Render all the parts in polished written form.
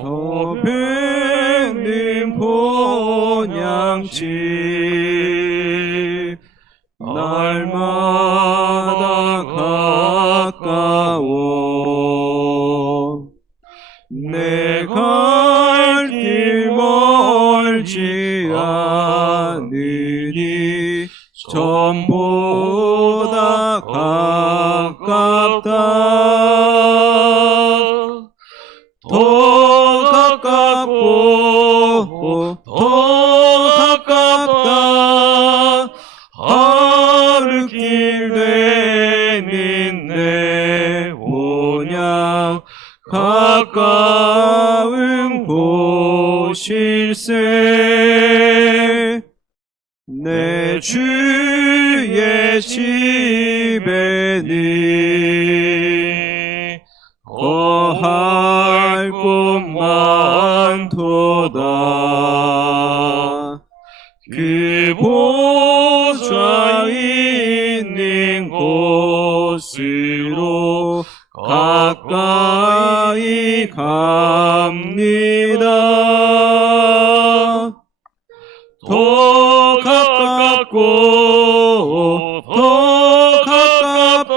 서백림 본향집 날마다 가까워 내 갈 길 멀지 않으니 전보다 가깝다 더 가깝고 더 가깝다 하루길 되는 내 본향 가까운 곳일세 내 주의 집에는 거할 곳 많도다 그 보좌 있는 곳으로 가까이 갑니다 더 가깝고 더 가깝다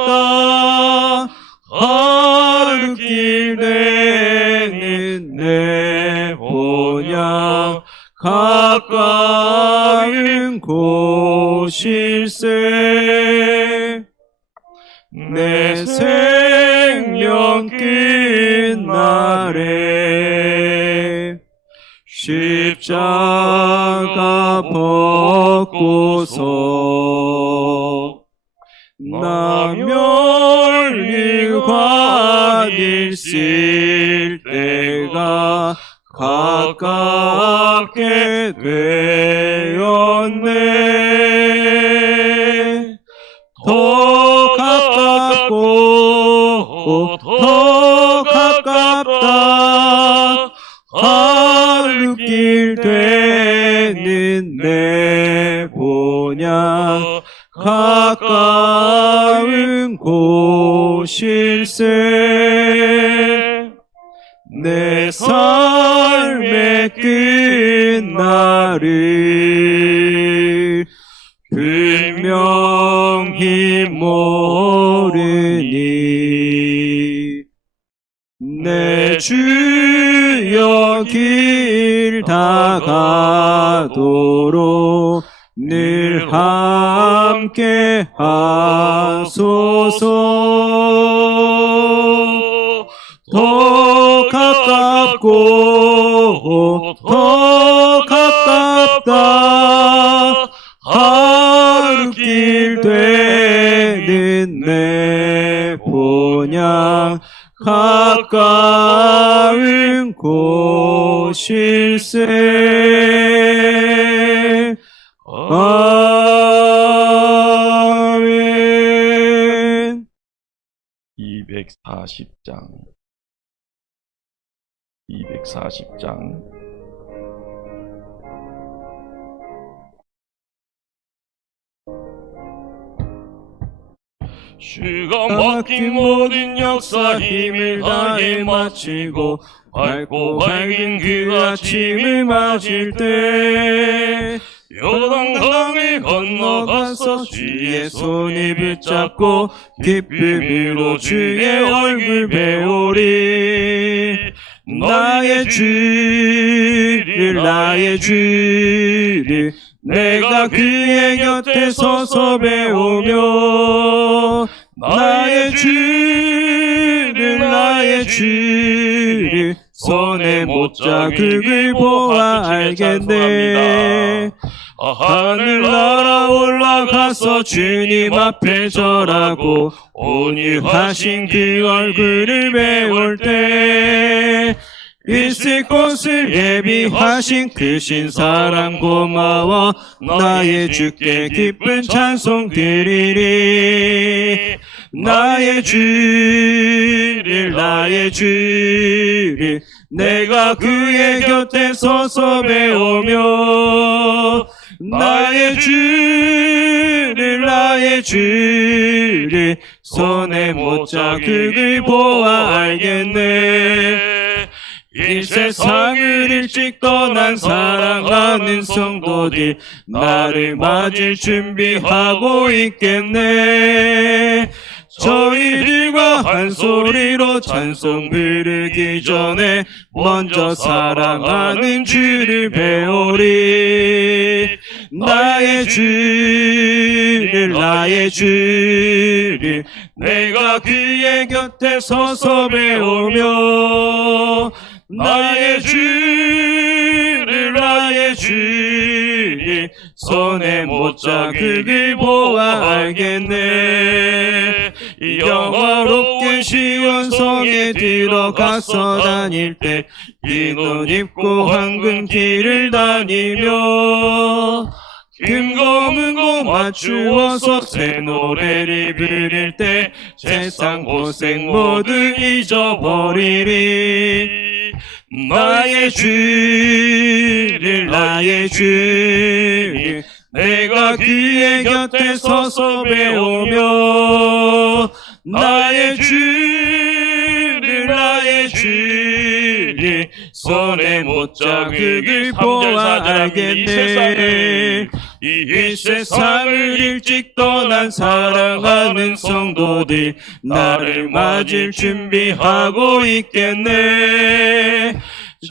하루길 되는 내 본향 가까운 곳일세 내 생명 끝날에 십자가 벗고서 나 멸류관을 쓸 때가 가깝게 되었네 더 가깝고 더 가깝다 하루길 되는 내 본향 가까운 곳일세 내 삶의 끝날을 분명히 모르니 내 주여 길 다가도록 늘 함께 하소서 더 가깝고 더 가깝다 하루길 되는 내 본향 가까운 곳일세 아멘 240장 주가 맡긴 모든 역사 힘을 다해 마치고 밝고 밝은 그 아침을 맞을 때 요단강을 건너가서 주의 손을 붙잡고 기쁨으로 주의 얼굴 배우리 나의 주를 내가 그의 곁에 서서 배우며 나의 주를 손에 못자국을 보아 알겠네 하늘나라 올라가서 주님 앞에 절하고 온유하신 그 얼굴을 배울 때 있을 곳을 예비하신 크신 사랑 고마워 나의 주께 기쁜 찬송 드리리 나의 주를 내가 그의 곁에 서서 배우며 나의 주를 손에 못자국을 보아 알겠네 세상을 일찍 떠난 사랑하는 성도들 나를 맞을 준비하고 있겠네. 저희들과 한 소리로 찬송 부르기 전에 먼저 사랑하는 주를 배우리. 나의 주를 내가 그의 곁에 서서 배우며 나의 주를 손에 못자국을 보아 알겠네. 영화롭게 시온 성에 들어가서 다닐 때 흰 옷 입고 황금 길을 다니며 금고문고 맞추어서 새 노래를 부를 때 세상 고생 모두 잊어버리리. 나의 주를 내가 그의 곁에 서서 배우며 나의 주를 손에 못자국을 보아 알겠네. 이 세상을 일찍 떠난 사랑하는 성도들 나를 맞을 준비하고 있겠네.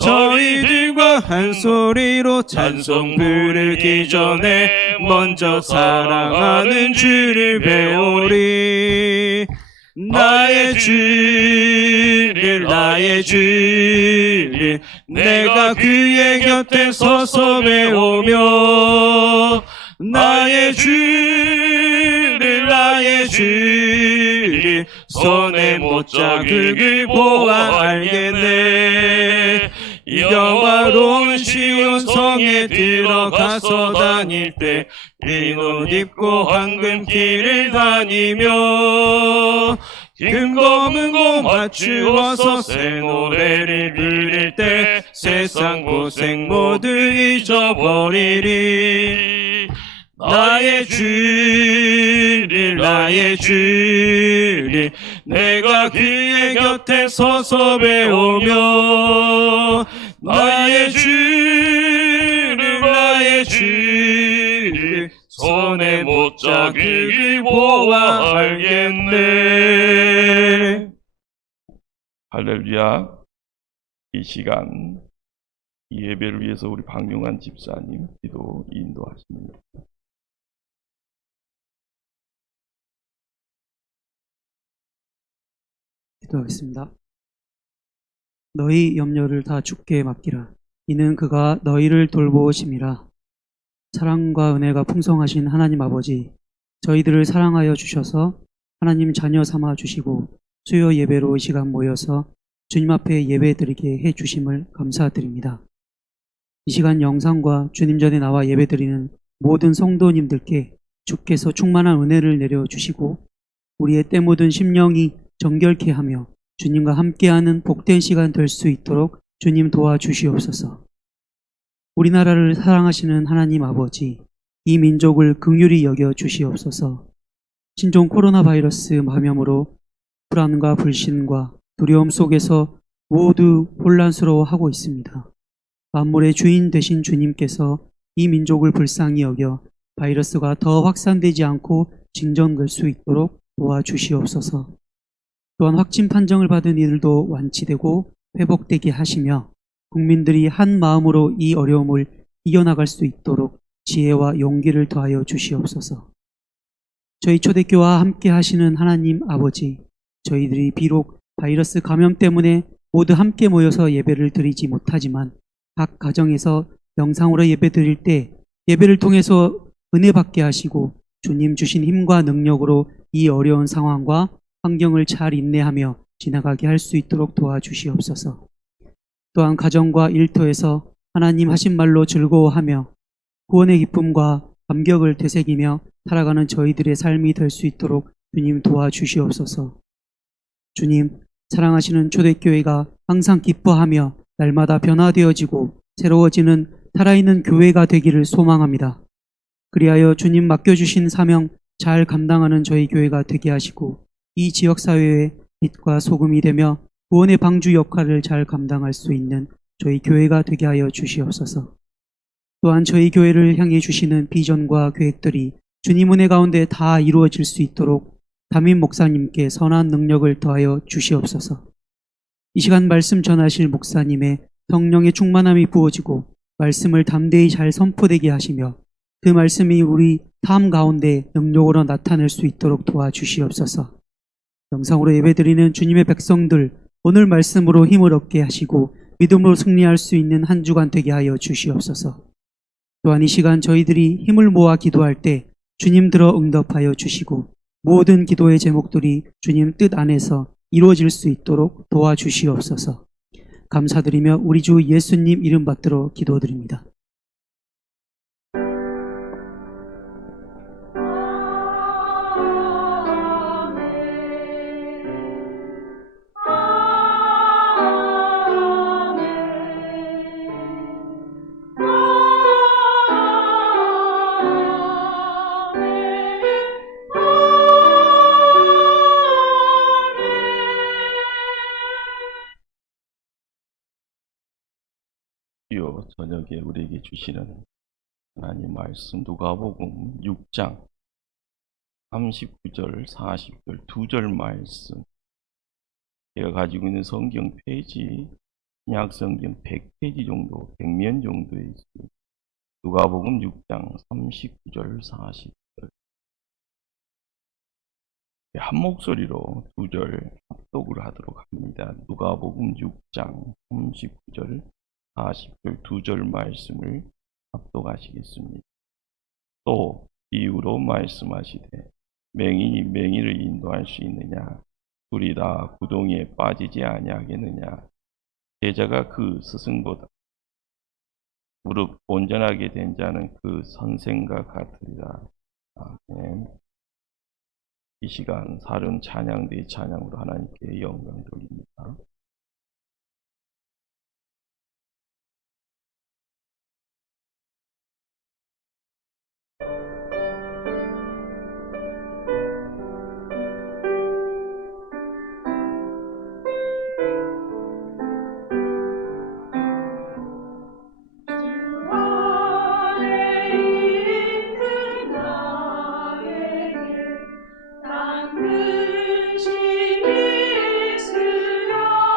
저희들과 한 소리로 찬송 부르기 전에 먼저 사랑하는 주를 배우리. 나의 주를 내가 그의 곁에 서서 배우며 나의 주를 손에 못자국을 보아 알겠네. 영화로운 시온 성에 들어가서 다닐 때 흰 옷 입고 황금 길을 다니며 금고문고 맞추어서 새 노래를 부를 때 세상 고생 모두 잊어버리리. 나의 주를 내가 그의 곁에 서서 배우며 나의 주를 손에 못자국을 보아 알겠네. 할렐루야. 이 시간 이 예배를 위해서 우리 박용환 집사님 기도 인도하십니다. 기도하겠습니다. 너희 염려를 다 주께 맡기라. 이는 그가 너희를 돌보심이라. 사랑과 은혜가 풍성하신 하나님 아버지, 저희들을 사랑하여 주셔서 하나님 자녀 삼아 주시고 수요 예배로 이 시간 모여서 주님 앞에 예배 드리게 해 주심을 감사드립니다. 이 시간 영상과 주님 전에 나와 예배 드리는 모든 성도님들께 주께서 충만한 은혜를 내려 주시고 우리의 때 묻은 심령이 정결케 하며 주님과 함께하는 복된 시간 될 수 있도록 주님 도와주시옵소서. 우리나라를 사랑하시는 하나님 아버지, 이 민족을 긍휼히 여겨 주시옵소서. 신종 코로나 바이러스 감염으로 불안과 불신과 두려움 속에서 모두 혼란스러워하고 있습니다. 만물의 주인 되신 주님께서 이 민족을 불쌍히 여겨 바이러스가 더 확산되지 않고 진정될 수 있도록 도와주시옵소서. 또한 확진 판정을 받은 이들도 완치되고 회복되게 하시며 국민들이 한 마음으로 이 어려움을 이겨나갈 수 있도록 지혜와 용기를 더하여 주시옵소서. 저희 초대교와 함께 하시는 하나님 아버지, 저희들이 비록 바이러스 감염 때문에 모두 함께 모여서 예배를 드리지 못하지만 각 가정에서 영상으로 예배 드릴 때 예배를 통해서 은혜 받게 하시고 주님 주신 힘과 능력으로 이 어려운 상황과 환경을 잘 인내하며 지나가게 할 수 있도록 도와주시옵소서. 또한 가정과 일터에서 하나님 하신 말로 즐거워하며 구원의 기쁨과 감격을 되새기며 살아가는 저희들의 삶이 될 수 있도록 주님 도와주시옵소서. 주님, 사랑하시는 초대교회가 항상 기뻐하며 날마다 변화되어지고 새로워지는 살아있는 교회가 되기를 소망합니다. 그리하여 주님 맡겨주신 사명 잘 감당하는 저희 교회가 되게 하시고 이 지역사회의 빛과 소금이 되며 구원의 방주 역할을 잘 감당할 수 있는 저희 교회가 되게 하여 주시옵소서. 또한 저희 교회를 향해 주시는 비전과 계획들이 주님 은혜 가운데 다 이루어질 수 있도록 담임 목사님께 선한 능력을 더하여 주시옵소서. 이 시간 말씀 전하실 목사님의 성령의 충만함이 부어지고 말씀을 담대히 잘 선포되게 하시며 그 말씀이 우리 삶 가운데 능력으로 나타낼 수 있도록 도와주시옵소서. 영상으로 예배드리는 주님의 백성들 오늘 말씀으로 힘을 얻게 하시고 믿음으로 승리할 수 있는 한 주간 되게 하여 주시옵소서. 또한 이 시간 저희들이 힘을 모아 기도할 때 주님 들어 응답하여 주시고 모든 기도의 제목들이 주님 뜻 안에서 이루어질 수 있도록 도와주시옵소서. 감사드리며 우리 주 예수님 이름 받들어 기도드립니다. 주여, 저녁에 우리에게 주시는 하나님 말씀 누가복음 6장 39절 40절 2절 말씀, 제가 가지고 있는 성경 페이지 신약 성경 100페이지 정도 100면 정도에 있습니다. 누가복음 6장 39절 40절 한 목소리로 2절 합독을 하도록 합니다. 누가복음 6장 39절 40절 2절 말씀을 합독하시겠습니다. 또 이유로 말씀하시되 맹인이 맹인을 인도할 수 있느냐? 둘이 다 구덩이에 빠지지 아니하겠느냐? 제자가 그 스승보다 무릎 온전하게 된 자는 그 선생과 같으리라. 아멘. 이 시간 사륜 찬양대의 찬양으로 하나님께 영광 돌립니다. 당근 시기 있으려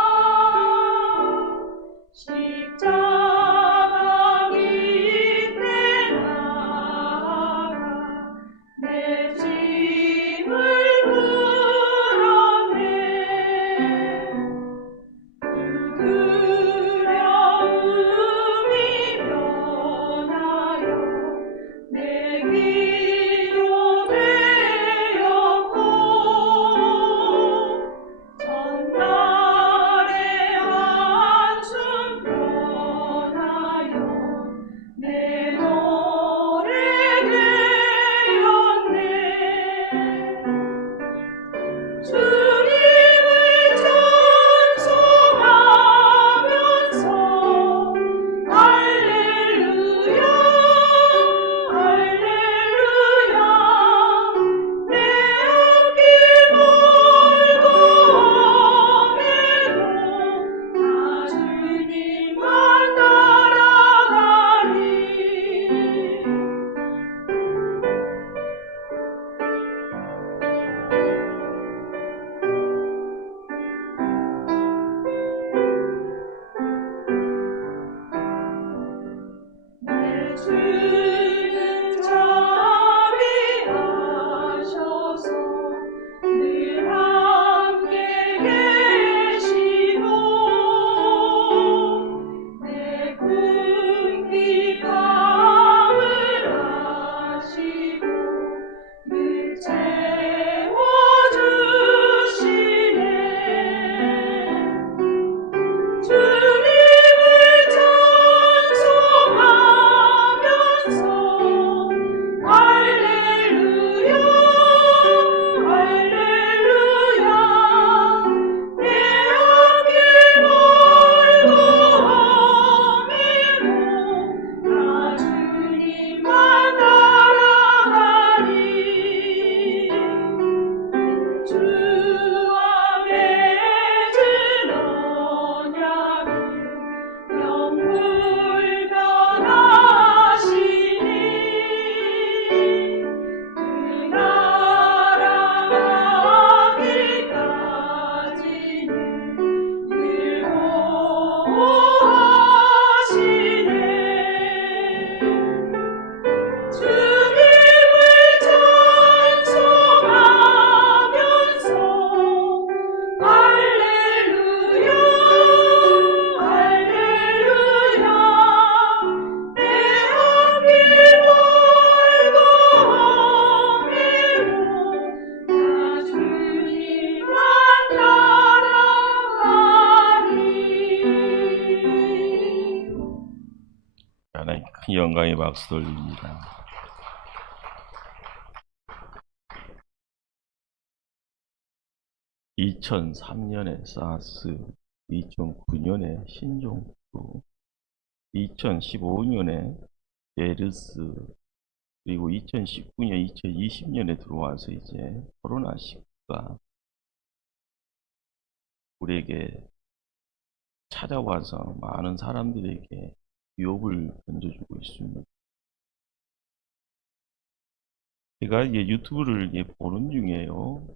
영광의 박수 돌립니다. (2003년에) 사스, 2009년에 신종플루, 2015년에 메르스, 그리고 2019년, 2020년에 들어와서 이제 코로나19가 우리에게 찾아와서 많은 사람들에게 위협을 던져주고 있습니다. 제가 이제 유튜브를 이제 보는 중에요.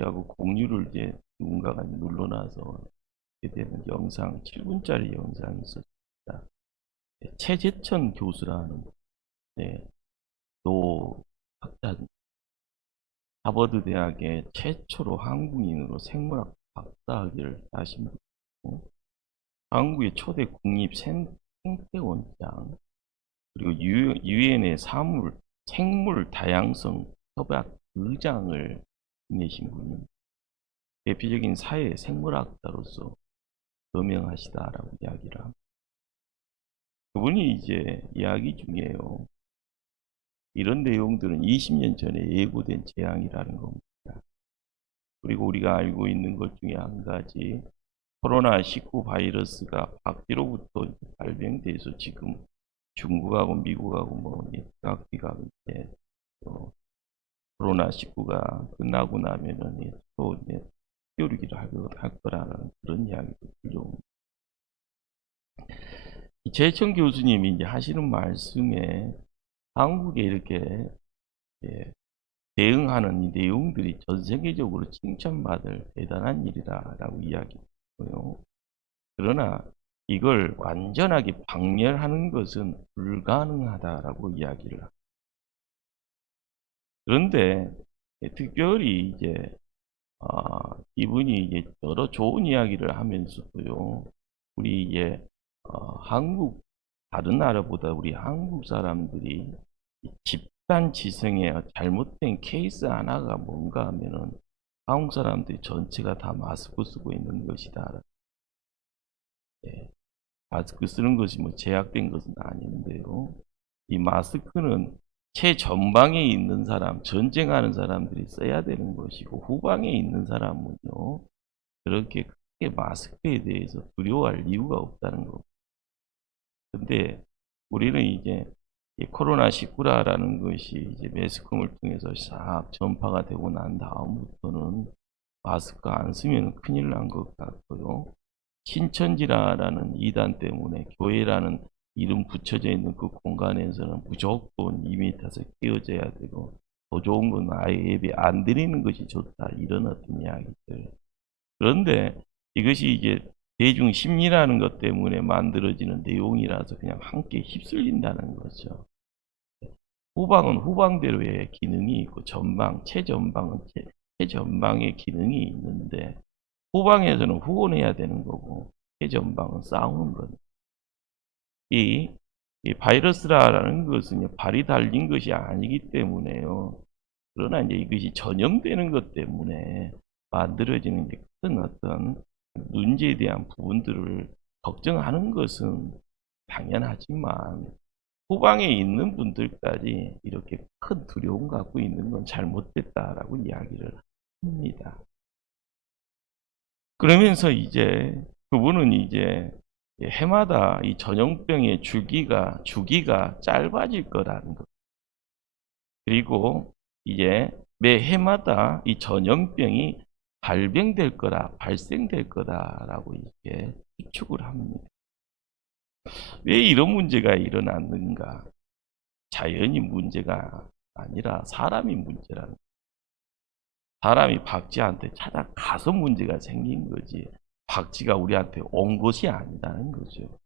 하고 공유를 이제 누군가가 눌러놔서 되는 영상, 7분짜리 영상이 있었습니다. 최재천 교수라는 또 학자, 하버드 대학의 최초로 한국인으로 생물학 박사학위를 따신 분, 한국의 초대 국립 생태원장, 그리고 유엔의 생물 다양성 협약 의장을 지내신 분입니다. 대표적인 사회 생물학자로서 유명하시다라고 이야기를 합니다. 그분이 이제 이야기 중에요. 이런 내용들은 20년 전에 예고된 재앙이라는 겁니다. 그리고 우리가 알고 있는 것 중에 한 가지, 코로나19 바이러스가 밖으로부터 발병돼서 지금 중국하고 미국하고 뭐 각기가 이제 코로나19가 끝나고 나면은 또 이제 띄우기를 할 거라는 그런 이야기도 들려옵니다. 재천 교수님이 이제 하시는 말씀에 한국에 이렇게 대응하는 이 내용들이 전 세계적으로 칭찬받을 대단한 일이라고 이야기했고요. 그러나 이걸 완전하게 박멸하는 것은 불가능하다라고 이야기를 합니다. 그런데 특별히 이제 이분이 이제 여러 좋은 이야기를 하면서도요, 우리 이제 한국 다른 나라보다 우리 한국 사람들이 집단 지성의 잘못된 케이스 하나가 뭔가 하면은 한국 사람들이 전체가 다 마스크 쓰고 있는 것이다. 마스크 쓰는 것이 뭐 제약된 것은 아닌데요. 이 마스크는 최전방에 있는 사람, 전쟁하는 사람들이 써야 되는 것이고, 후방에 있는 사람은요, 그렇게 크게 마스크에 대해서 두려워할 이유가 없다는 겁니다. 근데 우리는 이제 코로나19라는 것이 이제 매스컴을 통해서 싹 전파가 되고 난 다음부터는 마스크 안 쓰면 큰일 난 것 같고요. 신천지라는 이단 때문에 교회라는 이름 붙여져 있는 그 공간에서는 무조건 2m에서 끼어져야 되고, 더 좋은 건 아예 예배 안 드리는 것이 좋다, 이런 어떤 이야기들. 그런데 이것이 이제 대중 심리라는 것 때문에 만들어지는 내용이라서 그냥 함께 휩쓸린다는 거죠. 후방은 후방대로의 기능이 있고, 전방, 최전방은 최전방의 기능이 있는데, 후방에서는 후원해야 되는 거고, 최전방은 싸우는 겁니다. 이 바이러스라는 것은 발이 달린 것이 아니기 때문에요. 그러나 이제 이것이 전염되는 것 때문에 만들어지는 큰 어떤 문제에 대한 부분들을 걱정하는 것은 당연하지만, 후방에 있는 분들까지 이렇게 큰 두려움 갖고 있는 건 잘못됐다라고 이야기를 합니다. 그러면서 이제 그분은 이제 해마다 이 전염병의 주기가 짧아질 거라는 것. 그리고 이제 매 해마다 이 전염병이 발생될 거다라고 이렇게 추측을 합니다. 왜 이런 문제가 일어났는가? 자연이 문제가 아니라 사람이 문제라는 거예요. 사람이 박쥐한테 찾아가서 문제가 생긴 거지, 박쥐가 우리한테 온 것이 아니라는 거죠.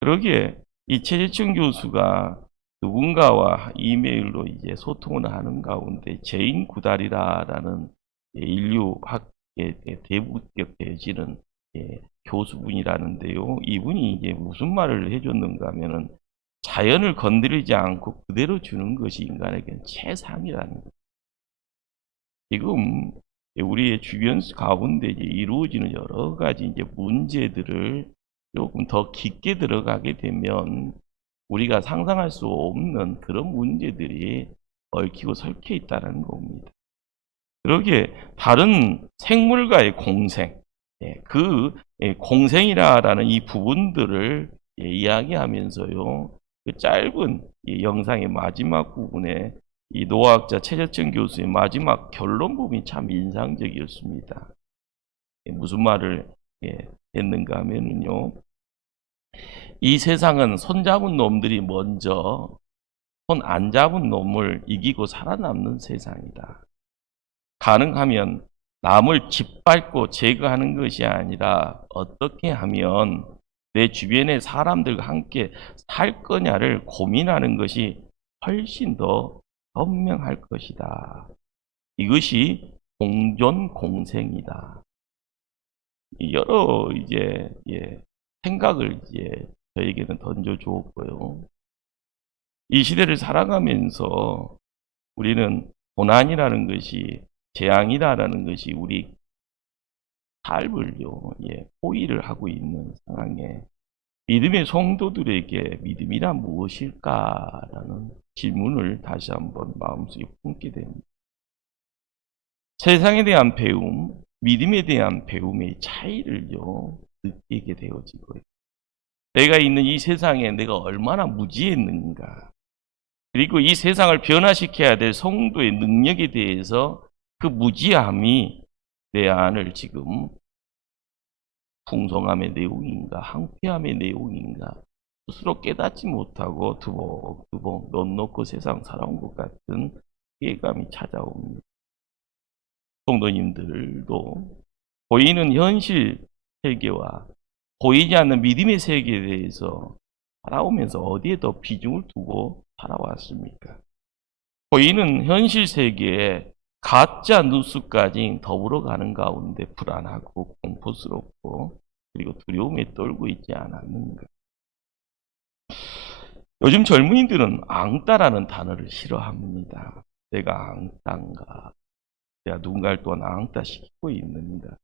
그러기에 이 최재천 교수가 누군가와 이메일로 이제 소통을 하는 가운데 제인 구달이라는 인류학의 대부격 되시는 교수분이라는데요. 이분이 이게 무슨 말을 해줬는가 하면은, 자연을 건드리지 않고 그대로 주는 것이 인간에게는 최상이라는 거예요. 지금 우리의 주변 가운데 이제 이루어지는 여러 가지 이제 문제들을 조금 더 깊게 들어가게 되면 우리가 상상할 수 없는 그런 문제들이 얽히고 설켜 있다는 겁니다. 그러기에 다른 생물과의 공생, 공생이라는 이 부분들을 이야기하면서요, 그 짧은 이 영상의 마지막 부분에 이 노화학자 최재천 교수의 마지막 결론 부분이 참 인상적이었습니다. 무슨 말을 했는가 하면은요, 이 세상은 손 잡은 놈들이 먼저 손 안 잡은 놈을 이기고 살아남는 세상이다. 가능하면 남을 짓밟고 제거하는 것이 아니라 어떻게 하면 내 주변의 사람들과 함께 살 거냐를 고민하는 것이 훨씬 더 현명할 것이다. 이것이 공존 공생이다. 여러 생각을 저에게는 던져 주었고요. 이 시대를 살아가면서 우리는 고난이라는 것이, 재앙이라는 것이 우리 삶을요, 포위를 하고 있는 상황에 믿음의 성도들에게 믿음이란 무엇일까라는 질문을 다시 한번 마음속에 품게 됩니다. 세상에 대한 배움, 믿음에 대한 배움의 차이를요, 느끼게 되어지고요. 내가 있는 이 세상에 내가 얼마나 무지했는가, 그리고 이 세상을 변화시켜야 될 성도의 능력에 대해서 그 무지함이 내 안을 지금 풍성함의 내용인가, 항폐함의 내용인가 스스로 깨닫지 못하고 두벅두벅 넌 놓고 세상 살아온 것 같은 피해감이 찾아옵니다. 성도님들도 보이는 현실 세계와 보이지 않는 믿음의 세계에 대해서 살아오면서 어디에 더 비중을 두고 살아왔습니까? 보이는 현실 세계에 가짜 뉴스까지 더불어 가는 가운데 불안하고 공포스럽고 그리고 두려움에 떨고 있지 않았는가? 요즘 젊은이들은 앙따라는 단어를 싫어합니다. 내가 앙따인가? 내가 누군가를 또한 앙따시키고 있는가?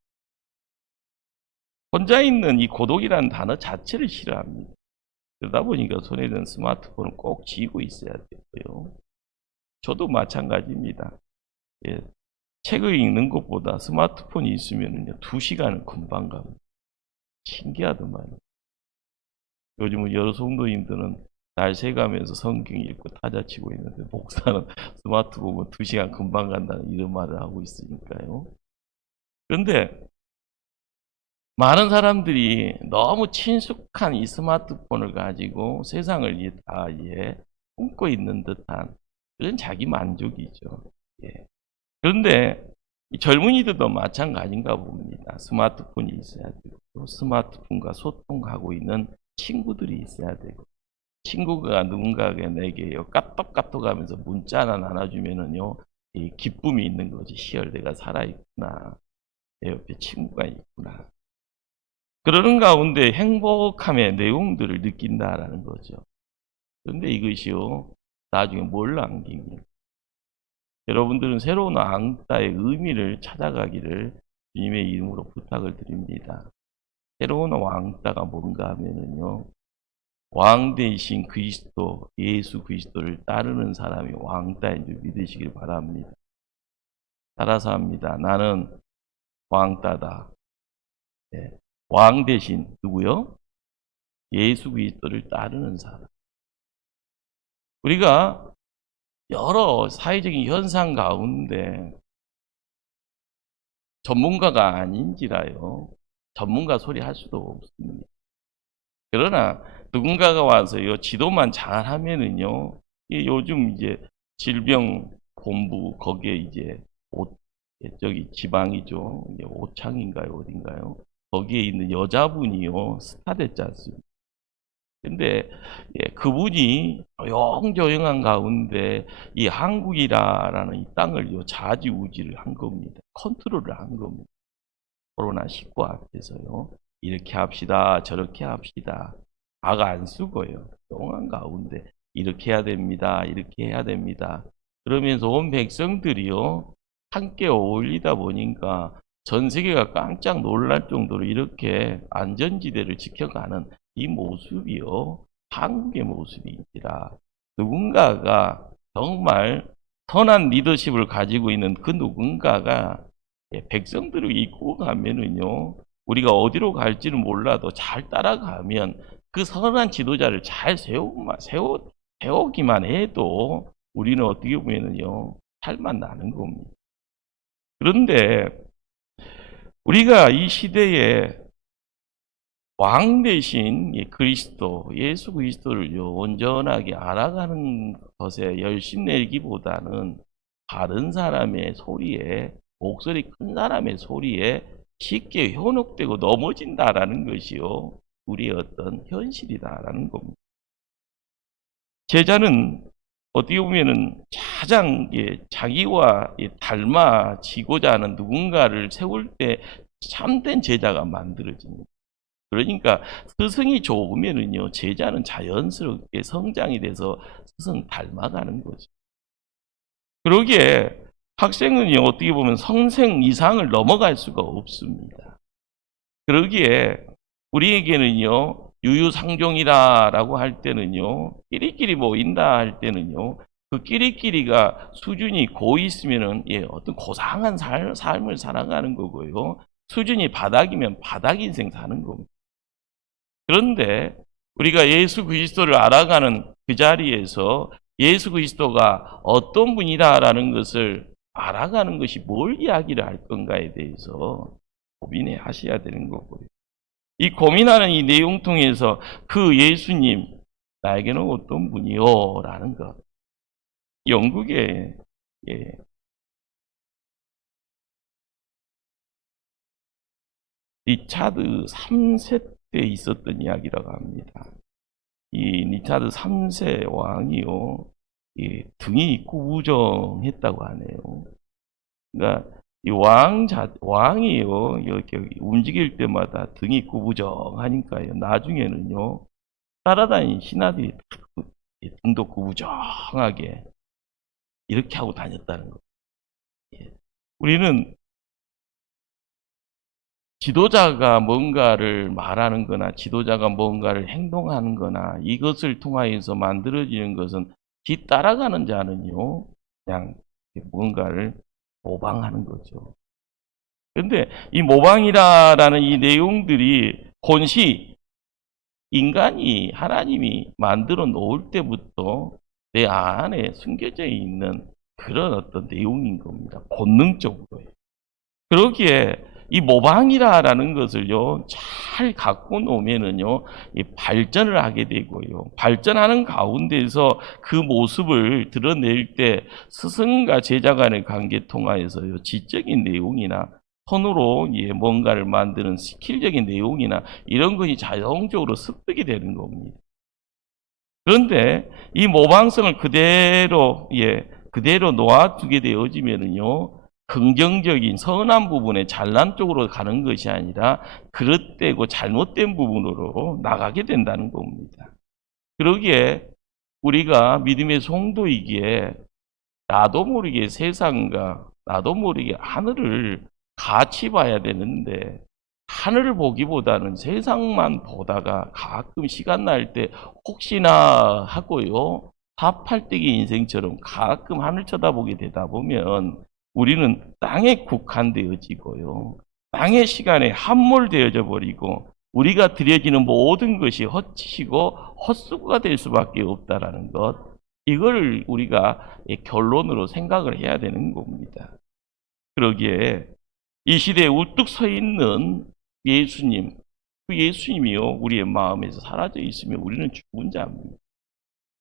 혼자 있는 이 고독이라는 단어 자체를 싫어합니다. 그러다 보니까 손에 든 스마트폰을 꼭 쥐고 있어야 되고요. 저도 마찬가지입니다. 책을 읽는 것보다 스마트폰이 있으면요 2시간은 금방 갑니다. 신기하더만. 요즘은 여러 성도님들은 날 새가면서 성경 읽고 타자 치고 있는데 목사는 스마트폰 보면 2시간 금방 간다는 이런 말을 하고 있으니까요. 그런데 많은 사람들이 너무 친숙한 이 스마트폰을 가지고 세상을 다 품고 있는 듯한 그런 자기 만족이죠. 그런데 이 젊은이들도 마찬가지인가 봅니다. 스마트폰이 있어야 되고 스마트폰과 소통하고 있는 친구들이 있어야 되고 친구가 누군가에게 내게 까똑까똑 하면서 문자 하나 나눠주면은요 이 기쁨이 있는 거지. 희열 내가 살아있구나. 내 옆에 친구가 있구나. 그러는 가운데 행복함의 내용들을 느낀다라는 거죠. 그런데 이것이요 나중에 뭘 남깁니까? 여러분들은 새로운 앙따의 의미를 찾아가기를 주님의 이름으로 부탁을 드립니다. 새로운 왕따가 뭔가 하면은요, 왕 대신 그리스도, 예수 그리스도를 따르는 사람이 왕따인 줄 믿으시길 바랍니다. 따라서 합니다. 나는 왕따다. 왕 대신 누구요? 예수 그리스도를 따르는 사람. 우리가 여러 사회적인 현상 가운데 전문가가 아닌지라요. 전문가 소리 할 수도 없습니다. 그러나 누군가가 와서 지도만 잘 하면은요. 요즘 질병본부 거기에 저기 지방이죠. 오창인가요, 어딘가요? 거기에 있는 여자분이요. 스타 됐지 않습니까? 근데 그분이 조용조용한 가운데 이 한국이라는 이 땅을 좌지우지를 한 겁니다. 컨트롤을 한 겁니다. 코로나19 앞에서요. 이렇게 합시다. 저렇게 합시다. 악 안 쓰고요. 조용한 가운데 이렇게 해야 됩니다. 이렇게 해야 됩니다. 그러면서 온 백성들이요. 함께 어울리다 보니까 전 세계가 깜짝 놀랄 정도로 이렇게 안전지대를 지켜가는 이 모습이요. 한국의 모습인지라. 누군가가 정말 선한 리더십을 가지고 있는 그 누군가가 백성들을 이끌고 가면은요, 우리가 어디로 갈지는 몰라도 잘 따라가면 그 선한 지도자를 잘 세우기만 해도 우리는 어떻게 보면은요, 살만 나는 겁니다. 그런데 우리가 이 시대에 왕 대신 그리스도, 예수 그리스도를 온전하게 알아가는 것에 열심 내기보다는 다른 사람의 소리에, 목소리 큰 사람의 소리에 쉽게 현혹되고 넘어진다라는 것이요, 우리의 어떤 현실이다라는 겁니다. 제자는 어떻게 보면은 가장 자기와 닮아지고자 하는 누군가를 세울 때 참된 제자가 만들어집니다. 그러니까 스승이 좋으면은요, 제자는 자연스럽게 성장이 돼서 스승 닮아가는 거죠. 그러기에 학생은요, 어떻게 보면 성생 이상을 넘어갈 수가 없습니다. 그러기에 우리에게는요, 유유상종이다라고 할 때는요, 끼리끼리 모인다 할 때는요, 그 끼리끼리가 수준이 고이 있으면은 어떤 고상한 삶을 살아가는 거고요, 수준이 바닥이면 바닥 인생 사는 겁니다. 그런데 우리가 예수 그리스도를 알아가는 그 자리에서 예수 그리스도가 어떤 분이다라는 것을 알아가는 것이 뭘 이야기를 할 건가에 대해서 고민해 하셔야 되는 거고요. 이 고민하는 이 내용 통해서 그 예수님, 나에게는 어떤 분이요? 라는 것. 영국의 리차드 3세 때 있었던 이야기라고 합니다. 이 리차드 3세 왕이요, 등이 구부정했다고 하네요. 그러니까 이 왕이요, 이렇게 움직일 때마다 등이 구부정하니까요, 나중에는요, 따라다니는 신하들이 등도 구부정하게 이렇게 하고 다녔다는 거예요. 우리는 지도자가 뭔가를 말하는 거나 지도자가 뭔가를 행동하는 거나 이것을 통하여서 만들어지는 것은 뒤따라가는 자는요, 그냥 뭔가를 모방하는 거죠. 그런데 이 모방이라는 이 내용들이 본시 인간이 하나님이 만들어 놓을 때부터 내 안에 숨겨져 있는 그런 어떤 내용인 겁니다. 본능적으로요. 그러기에 이 모방이라는 것을요, 잘 갖고 놓으면은요, 발전을 하게 되고요. 발전하는 가운데서 그 모습을 드러낼 때 스승과 제자 간의 관계 통하여서요, 지적인 내용이나 손으로 뭔가를 만드는 스킬적인 내용이나 이런 것이 자동적으로 습득이 되는 겁니다. 그런데 이 모방성을 그대로 놓아두게 되어지면은요, 긍정적인 선한 부분에 잘난 쪽으로 가는 것이 아니라 그릇되고 잘못된 부분으로 나가게 된다는 겁니다. 그러기에 우리가 믿음의 성도이기에 나도 모르게 세상과 나도 모르게 하늘을 같이 봐야 되는데, 하늘을 보기보다는 세상만 보다가 가끔 시간 날 때 혹시나 하고요, 사팔대기 인생처럼 가끔 하늘 쳐다보게 되다 보면 우리는 땅에 국한되어지고요, 땅의 시간에 함몰되어져 버리고 우리가 드려지는 모든 것이 헛짓이고 헛수고가 될 수밖에 없다라는 것, 이걸 우리가 결론으로 생각을 해야 되는 겁니다. 그러기에 이 시대에 우뚝 서 있는 예수님, 그 예수님이요, 우리의 마음에서 사라져 있으면 우리는 죽은 자입니다.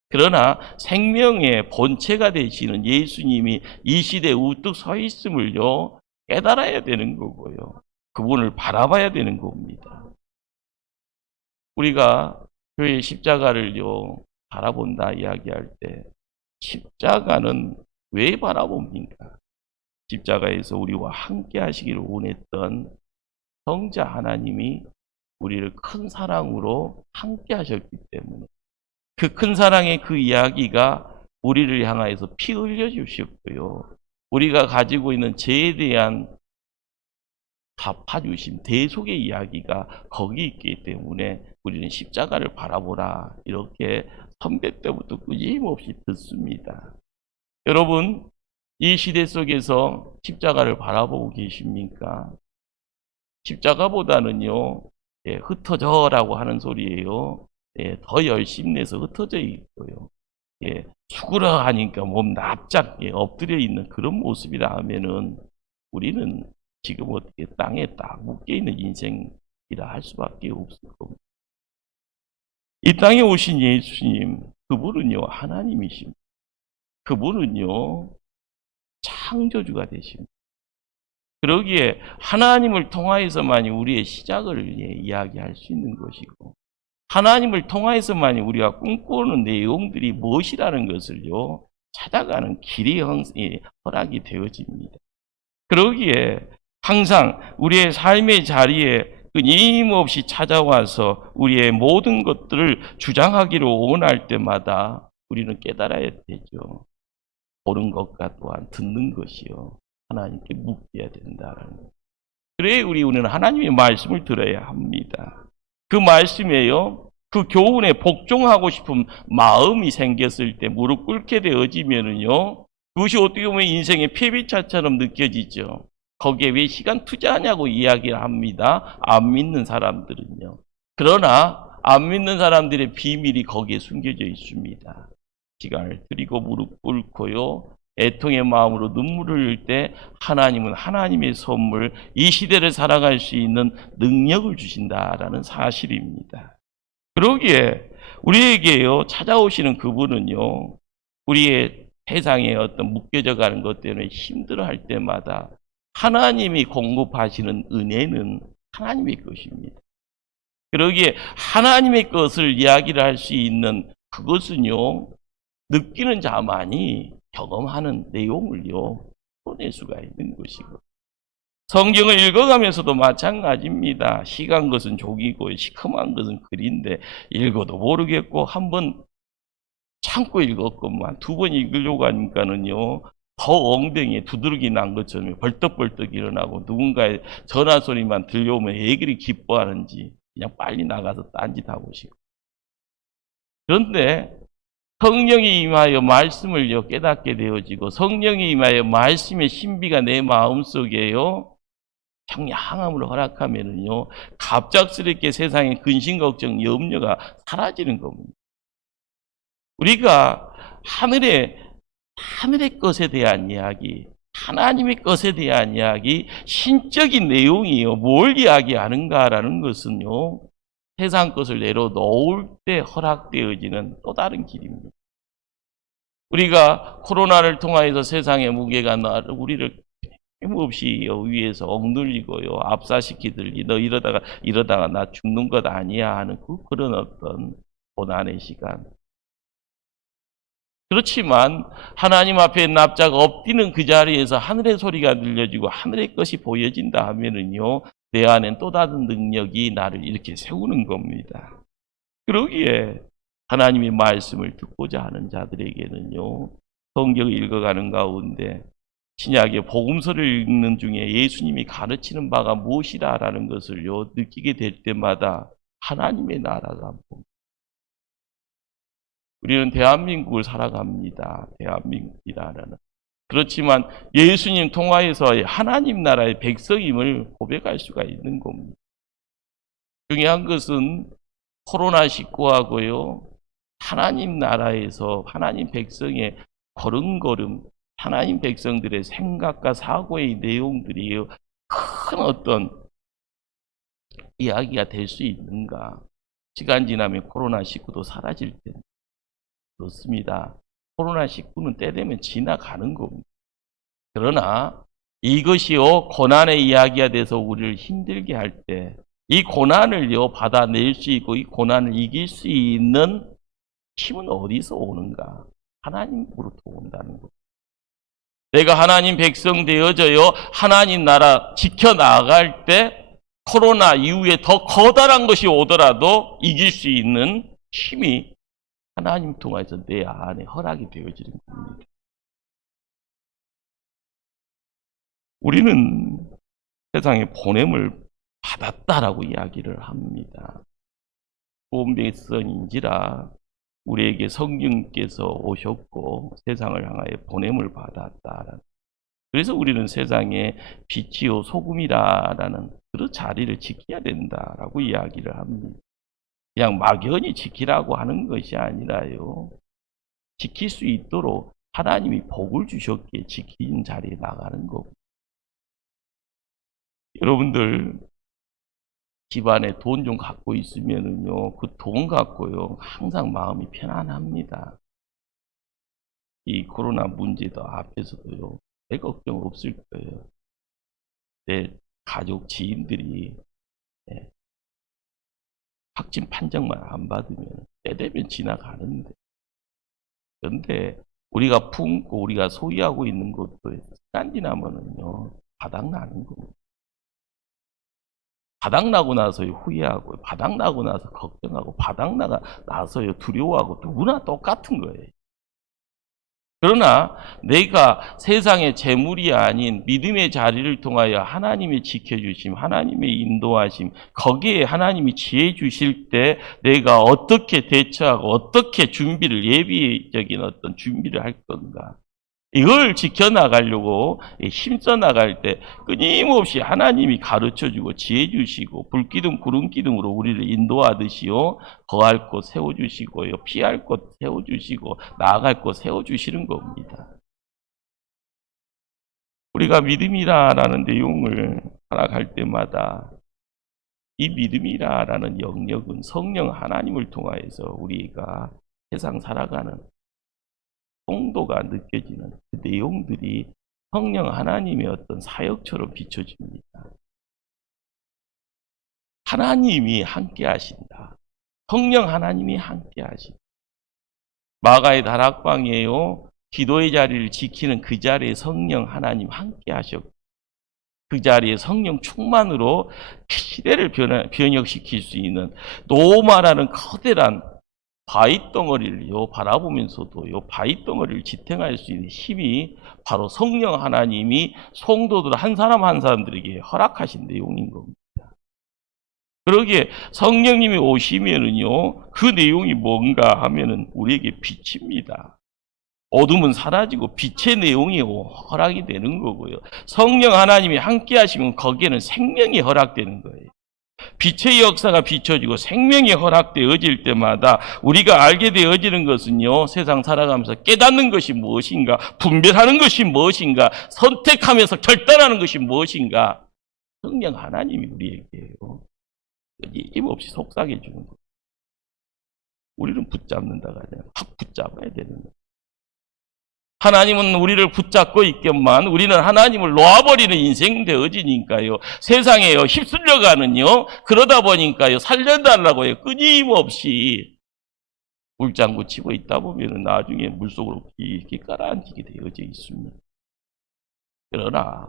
그러나 생명의 본체가 되시는 예수님이 이 시대에 우뚝 서 있음을요, 깨달아야 되는 거고요, 그분을 바라봐야 되는 겁니다. 우리가 교회 십자가를요 바라본다 이야기할 때 십자가는 왜 바라봅니까? 십자가에서 우리와 함께 하시기를 원했던 성자 하나님이 우리를 큰 사랑으로 함께 하셨기 때문에, 그 큰 사랑의 그 이야기가 우리를 향하여서 피 흘려 주셨고요, 우리가 가지고 있는 죄에 대한 갚아주심, 대속의 이야기가 거기 있기 때문에 우리는 십자가를 바라보라. 이렇게 선배 때부터 끊임없이 듣습니다. 여러분, 이 시대 속에서 십자가를 바라보고 계십니까? 십자가보다는요, 흩어져라고 하는 소리예요. 더 열심히 내서 흩어져 있고요. 죽으라 하니까 몸 납작 엎드려 있는 그런 모습이라 하면은 우리는 지금 어떻게 땅에 딱 묶여 있는 인생이라 할 수밖에 없을 겁니다. 이 땅에 오신 예수님, 그분은요, 하나님이십니다. 그분은요, 창조주가 되십니다. 그러기에 하나님을 통하여서만이 우리의 시작을 이야기할 수 있는 것이고, 하나님을 통하여서만이 우리가 꿈꾸는 내용들이 무엇이라는 것을요, 찾아가는 길이 허락이 되어집니다. 그러기에 항상 우리의 삶의 자리에 끊임없이 찾아와서 우리의 모든 것들을 주장하기를 원할 때마다 우리는 깨달아야 되죠. 보는 것과 또한 듣는 것이요, 하나님께 묻어야 된다는 것. 그래야 우리는 하나님의 말씀을 들어야 합니다. 그 말씀에요, 그 교훈에 복종하고 싶은 마음이 생겼을 때 무릎 꿇게 되어지면은요, 그것이 어떻게 보면 인생의 패배차처럼 느껴지죠. 거기에 왜 시간 투자하냐고 이야기를 합니다. 안 믿는 사람들은요. 그러나 안 믿는 사람들의 비밀이 거기에 숨겨져 있습니다. 시간을 들이고 무릎 꿇고요, 애통의 마음으로 눈물을 흘릴 때 하나님은 하나님의 선물, 이 시대를 살아갈 수 있는 능력을 주신다라는 사실입니다. 그러기에 우리에게요, 찾아오시는 그분은요, 우리의 세상에 어떤 묶여져 가는 것 때문에 힘들어할 때마다 하나님이 공급하시는 은혜는 하나님의 것입니다. 그러기에 하나님의 것을 이야기를 할 수 있는 그것은요, 느끼는 자만이 경험하는 내용을요, 보낼 수가 있는 것이고, 성경을 읽어가면서도 마찬가지입니다. 시간 것은 족이고 시커먼 것은 글인데 읽어도 모르겠고, 한번 참고 읽었건만 두 번 읽으려고 하니까는요, 더 엉덩이에 두드러기 난 것처럼 벌떡벌떡 일어나고, 누군가의 전화 소리만 들려오면 애들이 기뻐하는지 그냥 빨리 나가서 딴짓하고 싶고. 그런데 성령이 임하여 말씀을요, 깨닫게 되어지고, 성령이 임하여 말씀의 신비가 내 마음속에요, 청량함으로 허락하면은요, 갑작스럽게 세상의 근심, 걱정, 염려가 사라지는 겁니다. 우리가 하늘의 것에 대한 이야기, 하나님의 것에 대한 이야기, 신적인 내용이요, 뭘 이야기하는가라는 것은요, 세상 것을 내려놓을 때 허락되어지는 또 다른 길입니다. 우리가 코로나를 통하여서 세상의 무게가 우리를 힘없이 위에서 억눌리고요, 압사시키더니 너 이러다가 나 죽는 것 아니야 하는 그런 어떤 고난의 시간. 그렇지만 하나님 앞에 납작 엎드리는 그 자리에서 하늘의 소리가 들려지고 하늘의 것이 보여진다 하면은요, 내 안엔 또 다른 능력이 나를 이렇게 세우는 겁니다. 그러기에 하나님의 말씀을 듣고자 하는 자들에게는요, 성경을 읽어가는 가운데 신약의 복음서를 읽는 중에 예수님이 가르치는 바가 무엇이라는 것을요, 느끼게 될 때마다 하나님의 나라가 뭡니다. 우리는 대한민국을 살아갑니다. 대한민국이라는. 그렇지만 예수님 통하여서 하나님 나라의 백성임을 고백할 수가 있는 겁니다. 중요한 것은 코로나19하고요, 하나님 나라에서 하나님 백성의 걸음걸음, 하나님 백성들의 생각과 사고의 내용들이 큰 어떤 이야기가 될 수 있는가? 시간 지나면 코로나19도 사라질 텐데. 그렇습니다. 코로나19는 때 되면 지나가는 겁니다. 그러나 이것이요, 고난의 이야기가 돼서 우리를 힘들게 할 때, 이 고난을요, 받아낼 수 있고 이 고난을 이길 수 있는 힘은 어디서 오는가? 하나님으로부터 온다는 겁니다. 내가 하나님 백성 되어져요, 하나님 나라 지켜나갈 때 코로나 이후에 더 커다란 것이 오더라도 이길 수 있는 힘이 하나님 통해서 내 안에 허락이 되어지는 겁니다. 우리는 세상에 보냄을 받았다라고 이야기를 합니다. 좋은 백성인지라 우리에게 성령께서 오셨고 세상을 향하여 보냄을 받았다. 그래서 우리는 세상의 빛이요 소금이라는 그런 자리를 지켜야 된다라고 이야기를 합니다. 그냥 막연히 지키라고 하는 것이 아니라요. 지킬 수 있도록 하나님이 복을 주셨기에 지키는 자리에 나가는 거고. 여러분들 집안에 돈 좀 갖고 있으면은요, 그 돈 갖고요, 항상 마음이 편안합니다. 이 코로나 문제도 앞에서도요, 내 걱정 없을 거예요. 내 가족, 지인들이 확진 판정만 안 받으면 때 되면 지나가는데. 그런데 우리가 품고 우리가 소유하고 있는 것도 시간 지나면은요, 바닥나는 겁니다. 바닥나고 나서 후회하고, 바닥나고 나서 걱정하고, 바닥나서 두려워하고 누구나 똑같은 거예요. 그러나 내가 세상의 재물이 아닌 믿음의 자리를 통하여 하나님이 지켜주심, 하나님의 인도하심, 거기에 하나님이 지혜 주실 때 내가 어떻게 대처하고 어떻게 준비를, 예비적인 어떤 준비를 할 건가, 이걸 지켜나가려고 힘써 나갈 때 끊임없이 하나님이 가르쳐주고 지혜 주시고 불기둥 구름기둥으로 우리를 인도하듯이요, 거할 곳 세워주시고요, 피할 곳 세워주시고 나아갈 곳 세워주시는 겁니다. 우리가 믿음이라는 내용을 살아갈 때마다 이 믿음이라는 영역은 성령 하나님을 통하여서 우리가 세상 살아가는 통도가 느껴지는 그 내용들이 성령 하나님의 어떤 사역처럼 비춰집니다. 하나님이 함께 하신다. 성령 하나님이 함께 하신다. 마가의 다락방에요, 기도의 자리를 지키는 그 자리에 성령 하나님 함께 하셨고, 그 자리에 성령 충만으로 시대를 변혁시킬 수 있는 노마라는 커다란 바위덩어리를 바라보면서도 바위덩어리를 지탱할 수 있는 힘이 바로 성령 하나님이 성도들 한 사람 한 사람들에게 허락하신 내용인 겁니다. 그러기에 성령님이 오시면은요, 그 내용이 뭔가 하면은 우리에게 빛입니다. 어둠은 사라지고 빛의 내용이 허락이 되는 거고요. 성령 하나님이 함께 하시면 거기에는 생명이 허락되는 거예요. 빛의 역사가 비춰지고 생명이 허락되어질 때마다 우리가 알게 되어지는 것은요, 세상 살아가면서 깨닫는 것이 무엇인가, 분별하는 것이 무엇인가, 선택하면서 결단하는 것이 무엇인가, 성령 하나님이 우리에게요, 힘없이 속삭여 주는 거예요. 우리는 붙잡는다가 아니라 확 붙잡아야 되는 거예요. 하나님은 우리를 붙잡고 있겠만 우리는 하나님을 놓아버리는 인생 되어지니까요, 세상에 휩쓸려가는요, 그러다 보니까요, 살려달라고 끊임없이 물장구 치고 있다 보면 나중에 물속으로 깊게 깔아앉히게 되어져 있습니다. 그러나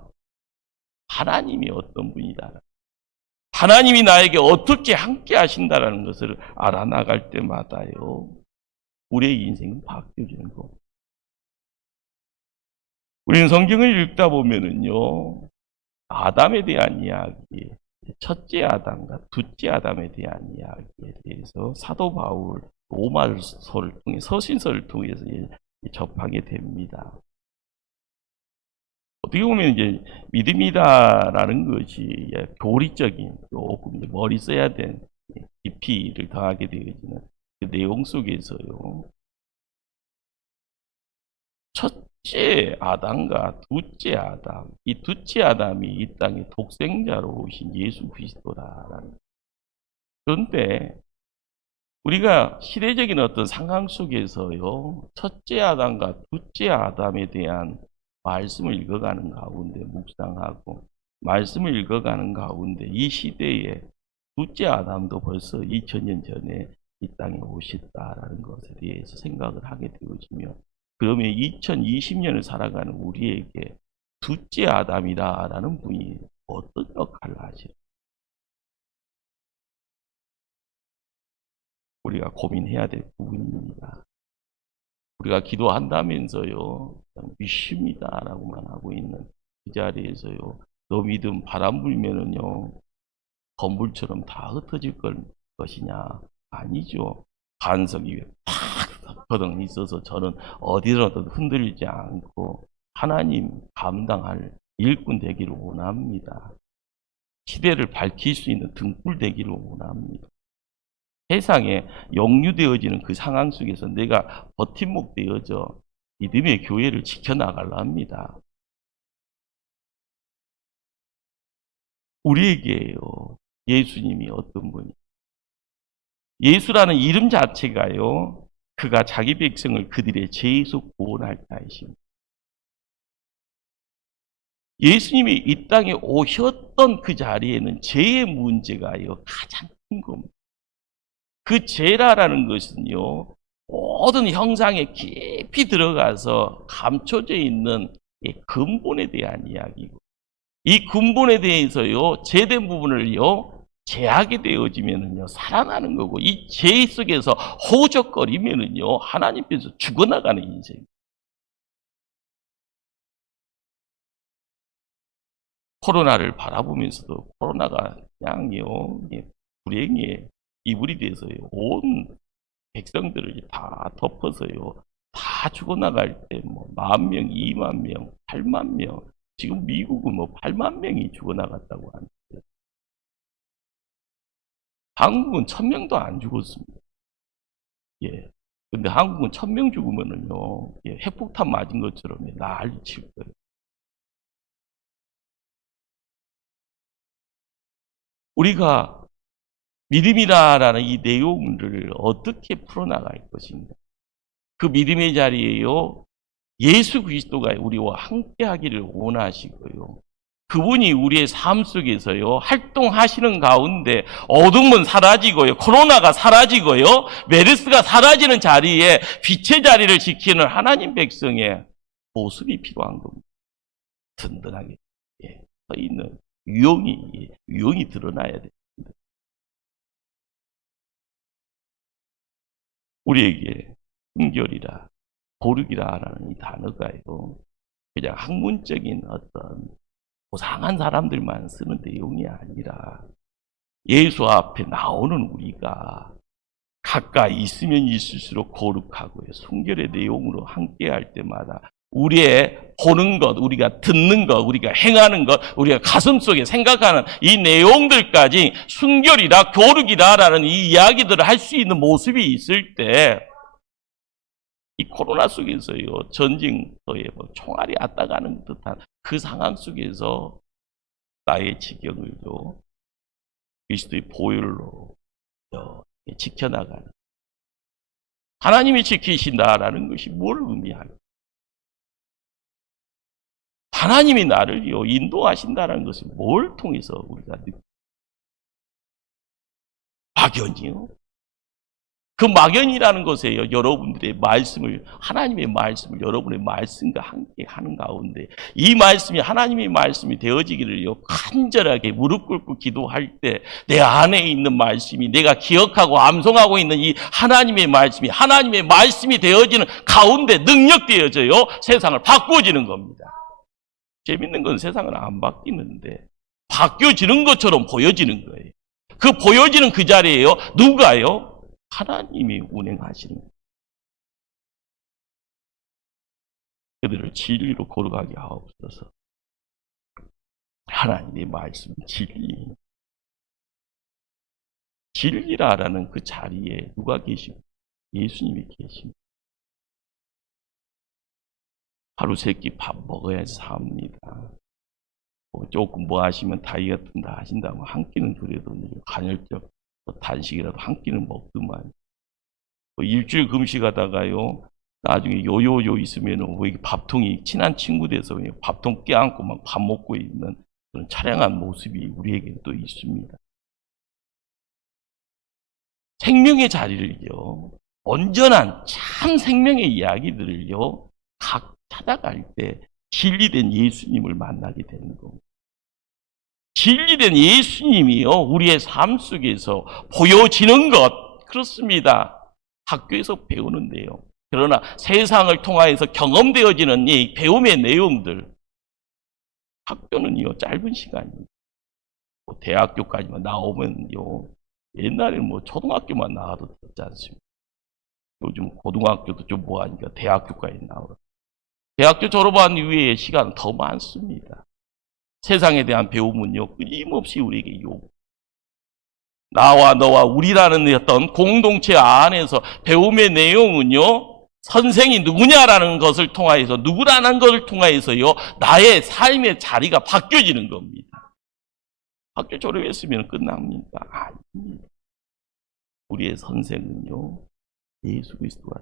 하나님이 어떤 분이다, 하나님이 나에게 어떻게 함께 하신다라는 것을 알아나갈 때마다요, 우리의 인생은 바뀌어지는 겁니다. 우리는 성경을 읽다 보면은요, 아담에 대한 이야기, 첫째 아담과 둘째 아담에 대한 이야기에 대해서 사도 바울 로마서를 통해, 서신서를 통해서 접하게 됩니다. 어떻게 보면 이제 믿음이다라는 것이 교리적인, 조금 머리 써야 된 깊이를 더하게 되어지는 그 내용 속에서요, 첫째 아담과 둘째 아담, 이 둘째 아담이 이 땅에 독생자로 오신 예수 그리스도라는. 그런데 우리가 시대적인 어떤 상황 속에서요, 첫째 아담과 둘째 아담에 대한 말씀을 읽어가는 가운데, 묵상하고 말씀을 읽어가는 가운데 이 시대에 둘째 아담도 벌써 2000년 전에 이 땅에 오셨다라는 것에 대해서 생각을 하게 되어지며, 그러면 2020년을 살아가는 우리에게 둘째 아담이다라는 분이 어떤 역할을 하실까? 우리가 고민해야 될 부분입니다. 우리가 기도한다면서요, 믿습니다라고만 하고 있는 그 자리에서요, 너 믿음 바람 불면은요, 건물처럼 다 흩어질 것이냐, 아니죠. 반석 위에 팍 거덩 있어서 저는 어디로도 흔들리지 않고 하나님 감당할 일꾼 되기를 원합니다. 시대를 밝힐 수 있는 등불 되기를 원합니다. 세상에 역류되어지는 그 상황 속에서 내가 버팀목 되어져 믿음의 교회를 지켜나가려 합니다. 우리에게요, 예수님이 어떤 분이? 예수라는 이름 자체가요, 그가 자기 백성을 그들의 죄에서 구원할 자이십니다. 예수님이 이 땅에 오셨던 그 자리에는 죄의 문제가요, 가장 큰 겁니다. 그 죄라는 것은요, 모든 형상에 깊이 들어가서 감춰져 있는 이 근본에 대한 이야기고, 이 근본에 대해서요, 죄된 부분을요, 죄하게 되어지면은요, 살아나는 거고, 이 죄 속에서 호적거리면은요, 하나님께서 죽어나가는 인생. 코로나를 바라보면서도 코로나가 그냥요, 불행의 이불이 돼서요, 온 백성들을 다 덮어서요, 다 죽어나갈 때 뭐 10,000명, 20,000명, 80,000명, 지금 미국은 뭐 80,000명이 죽어나갔다고 하는데, 한국은 1,000명도 안 죽었습니다. 예. 근데 한국은 1,000명 죽으면은요, 예, 핵폭탄 맞은 것처럼 난리 칠 거예요. 우리가 믿음이라는 이 내용을 어떻게 풀어나갈 것인가? 그 믿음의 자리에요, 예수 그리스도가 우리와 함께 하기를 원하시고요. 그분이 우리의 삶 속에서요, 활동하시는 가운데 어둠은 사라지고요, 코로나가 사라지고요, 메르스가 사라지는 자리에 빛의 자리를 지키는 하나님 백성의 모습이 필요한 겁니다. 든든하게 서 있는 유형이 드러나야 됩니다. 우리에게 순결이라, 거룩이라는 이 단어가요, 그냥 학문적인 어떤 고상한 사람들만 쓰는 내용이 아니라 예수 앞에 나오는 우리가 가까이 있으면 있을수록 거룩하고요, 순결의 내용으로 함께할 때마다 우리의 보는 것, 우리가 듣는 것, 우리가 행하는 것, 우리가 가슴속에 생각하는 이 내용들까지 순결이다, 거룩이다라는 이 이야기들을 할 수 있는 모습이 있을 때, 이 코로나 속에서요, 전쟁터에 뭐 총알이 앗아가는 듯한 그 상황 속에서 나의 지경을요, 그리스도의 보혈로 지켜나가는, 하나님이 지키신다라는 것이 뭘 의미할까? 하나님이 나를요, 인도하신다는 것은 뭘 통해서 우리가 막연이요? 그 막연이라는 것에요, 여러분들의 말씀을, 하나님의 말씀을 여러분의 말씀과 함께 하는 가운데 이 말씀이 하나님의 말씀이 되어지기를요, 간절하게 무릎 꿇고 기도할 때 내 안에 있는 말씀이, 내가 기억하고 암송하고 있는 이 하나님의 말씀이 되어지는 가운데 능력되어져요, 세상을 바꾸어지는 겁니다. 재밌는 건 세상은 안 바뀌는데 바뀌어지는 것처럼 보여지는 거예요. 그 보여지는 그 자리에요, 누가요? 하나님이 운행하시는 거예요. 그들을 진리로 거룩하게 하옵소서. 하나님의 말씀, 진리라는 그 자리에 누가 계십니까? 예수님이 계십니다. 하루 세끼 밥 먹어야지 삽니다. 조금 뭐 하시면 다이어트 하신다고 한 끼는 그래도 간헐적 단식이라도 한 끼는 먹더만, 일주일 금식하다가요, 나중에 요요요 있으면은 왜 밥통이 친한 친구 돼서 그냥 밥통 껴안고 막 밥 먹고 있는 그런 차량한 모습이 우리에게 또 있습니다. 생명의 자리를요, 온전한 참 생명의 이야기들을요, 각 찾아갈 때 진리된 예수님을 만나게 되는 겁니다. 진리된 예수님이요, 우리의 삶 속에서 보여지는 것, 그렇습니다. 학교에서 배우는데요. 그러나 세상을 통하여서 경험되어지는 이 배움의 내용들, 학교는요, 짧은 시간입니다. 대학교까지만 나오면요, 옛날에는 뭐 초등학교만 나와도 듣지 않습니까? 요즘 고등학교도 좀 뭐하니까 대학교까지 나오라. 대학교 졸업한 이후에 시간은 더 많습니다. 세상에 대한 배움은요, 끊임없이 우리에게 요구. 나와 너와 우리라는 어떤 공동체 안에서 배움의 내용은요, 선생이 누구냐라는 것을 통하여서, 누구라는 것을 통하여서요, 나의 삶의 자리가 바뀌어지는 겁니다. 학교 졸업했으면 끝납니까? 아닙니다. 우리의 선생은요, 예수 그리스도가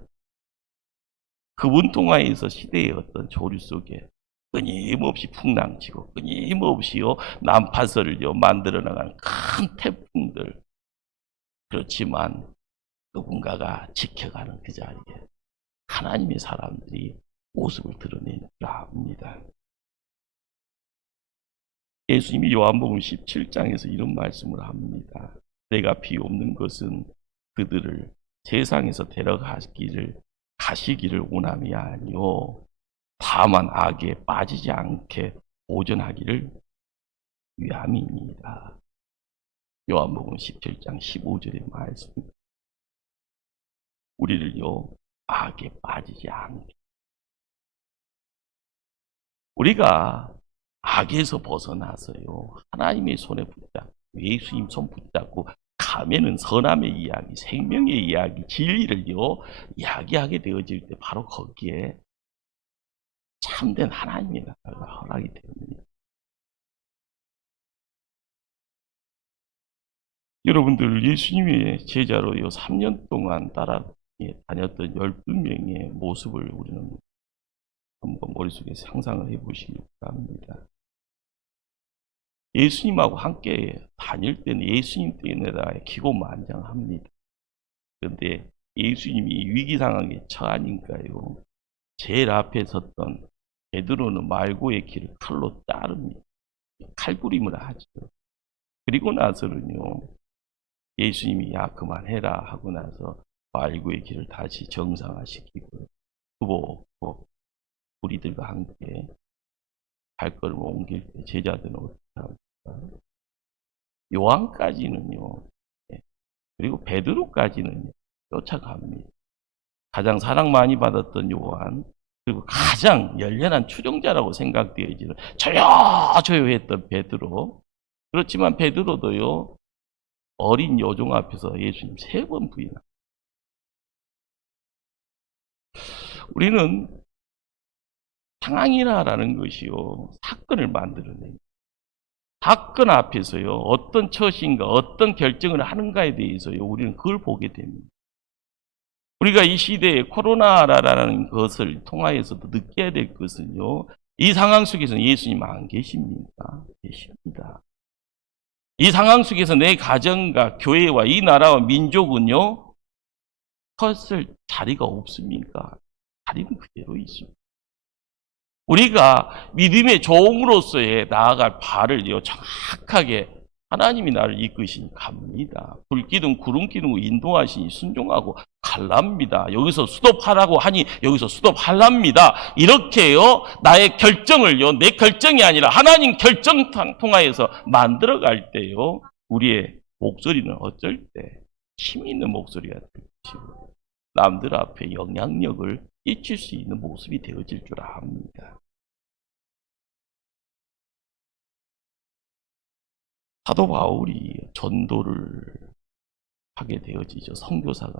그분 통하여서 시대의 어떤 조류 속에 끊임없이 풍랑치고 끊임없이요 난파선을요 만들어 나가는 큰 태풍들, 그렇지만 누군가가 지켜가는 그 자리에 하나님의 사람들이 모습을 드러내려 합니다. 예수님이 요한복음 17장에서 이런 말씀을 합니다. 내가 비옵는 것은 그들을 세상에서 가시기를 원함이 아니요 다만 악에 빠지지 않게 보존하기를 위함입니다. 요한복음 17장 15절의 말씀. 우리를요 악에 빠지지 않게, 우리가 악에서 벗어나서요 하나님의 손에 붙잡고 예수님 손 붙잡고 가면은 선함의 이야기, 생명의 이야기, 진리를요 이야기하게 되어질 때 바로 거기에 참된 하나님의 나라가 허락이 됩니다. 여러분들, 예수님의 제자로요 3년 동안 따라 다녔던 12명의 모습을 우리는 한번 머릿속에 상상을 해보시기 바랍니다. 예수님하고 함께 다닐 때는 예수님 때문에 기고만장합니다. 그런데 예수님이 위기 상황에 처하니까요 제일 앞에 섰던 베드로는 말고의 길을 칼로 자릅니다. 칼부림을 하죠. 그리고 나서는요 예수님이 야 그만해라 하고 나서 말고의 길을 다시 정상화시키고 후보고 우리들과 함께 발걸음을 옮길 때 제자들은 어떻게 합니까? 요한까지는요, 그리고 베드로까지는 쫓아갑니다. 가장 사랑 많이 받았던 요한, 그리고 가장 열렬한 추종자라고 생각되어지는 조용조용했던 베드로. 그렇지만 베드로도요 어린 여종 앞에서 예수님 3번 부인합니다. 우리는 상황이라는 것이요 사건을 만들어냅니다. 사건 앞에서요 어떤 처신과 어떤 결정을 하는가에 대해서요 우리는 그걸 보게 됩니다. 우리가 이 시대에 코로나라는 것을 통하여서도 느껴야 될 것은요 이 상황 속에서는 예수님 안 계십니까? 계십니다. 이 상황 속에서 내 가정과 교회와 이 나라와 민족은요 섰을 자리가 없습니까? 자리는 그대로 있습니다. 우리가 믿음의 종으로서의 나아갈 바를요 정확하게 하나님이 나를 이끄시니 갑니다. 불기둥 구름기둥 인도하시니 순종하고 갈랍니다. 여기서 스톱하라고 하니 여기서 스톱할랍니다. 이렇게요 나의 결정을요 내 결정이 아니라 하나님 결정 통하여서 만들어갈 때요 우리의 목소리는 어쩔 때 힘 있는 목소리가 될 것이고 남들 앞에 영향력을 끼칠 수 있는 모습이 되어질 줄 압니다. 사도 바울이 전도를 하게 되어지죠. 선교사가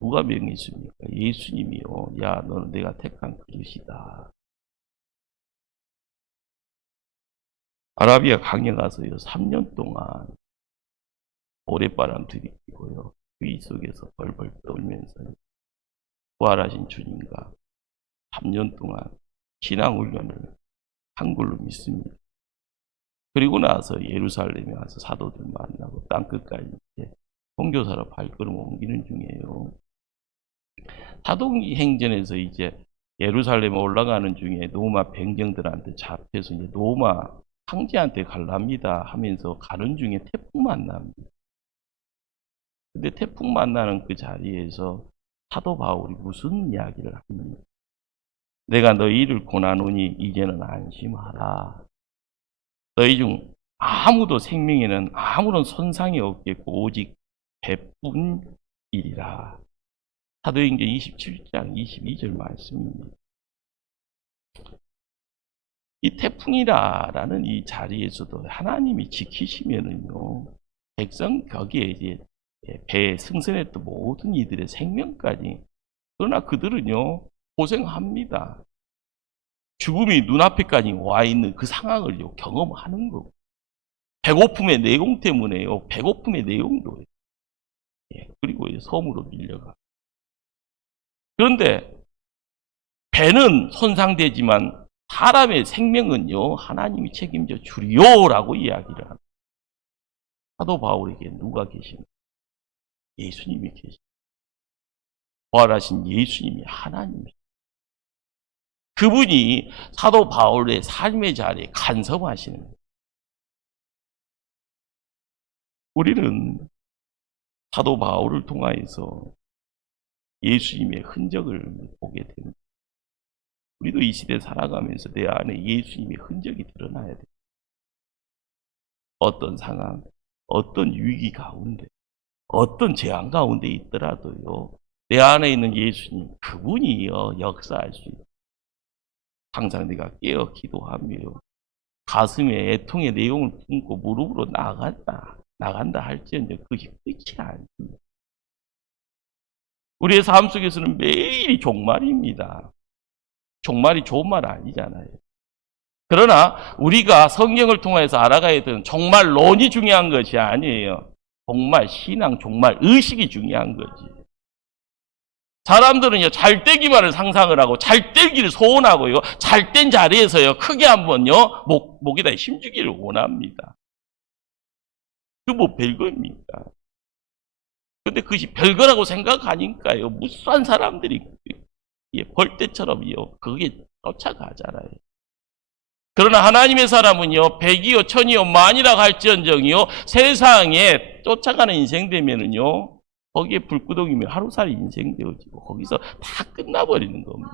누가 명했습니까? 예수님이요. 야, 너는 내가 택한 그릇이다. 아라비아 강에 가서요 3년 동안 모래바람 들이키고요 위 속에서 벌벌 떨면서 부활하신 주님과 3년 동안 신앙훈련을 한 걸로 믿습니다. 그리고 나서 예루살렘에 와서 사도들 만나고 땅끝까지 선교사로 발걸음 옮기는 중이에요. 사도행전에서 이제 예루살렘에 올라가는 중에 로마 병정들한테 잡혀서 이제 로마 황제한테 갈랍니다 하면서 가는 중에 태풍 만납니다. 근데 태풍 만나는 그 자리에서 사도 바울이 무슨 이야기를 합니까? 내가 너희를 고난하노니 이제는 안심하라. 너희 중 아무도 생명에는 아무런 손상이 없겠고 오직 배뿐이리라. 사도행전 27장 22절 말씀입니다. 이 태풍이라는 이 자리에서도 하나님이 지키시면은요, 백성 거기에 이제 배에 승선했던 모든 이들의 생명까지. 그러나 그들은요, 고생합니다. 죽음이 눈앞에까지 와 있는 그 상황을 경험하는 거고, 배고픔의 내용 때문에요. 배고픔의 내용도 그리고 섬으로 밀려가. 그런데 배는 손상되지만 사람의 생명은요, 하나님이 책임져 주리요라고 이야기를 합니다. 사도 바울에게 누가 계십니까? 예수님이 계십니다. 부활하신 예수님이 하나님이십니다. 그분이 사도 바울의 삶의 자리에 간섭하시는 거예요. 우리는 사도 바울을 통하여서 예수님의 흔적을 보게 됩니다. 우리도 이 시대 살아가면서 내 안에 예수님의 흔적이 드러나야 돼요. 어떤 상황, 어떤 위기 가운데, 어떤 재앙 가운데 있더라도요, 내 안에 있는 예수님, 그분이요, 역사할 수 있어요. 항상 내가 깨어 기도하며 가슴에 애통의 내용을 품고 무릎으로 나간다 할지언정 그것이 끝이 아닙니다. 우리의 삶 속에서는 매일이 종말입니다. 종말이 좋은 말 아니잖아요. 그러나 우리가 성경을 통해서 알아가야 되는 종말론이 중요한 것이 아니에요. 종말 신앙, 종말 의식이 중요한 거지. 사람들은요, 잘 되기만을 상상을 하고, 잘 되기를 소원하고요, 잘 된 자리에서요, 크게 한번요, 목에다 힘주기를 원합니다. 그 뭐 별거입니까? 근데 그것이 별거라고 생각하니까요, 무수한 사람들이 벌떼처럼요, 거기에 쫓아가잖아요. 그러나 하나님의 사람은요, 백이요, 천이요, 만이라 할지언정이요, 세상에 쫓아가는 인생 되면은요, 거기에 불구덩이면 하루살이 인생 되어지고 거기서 다 끝나버리는 겁니다.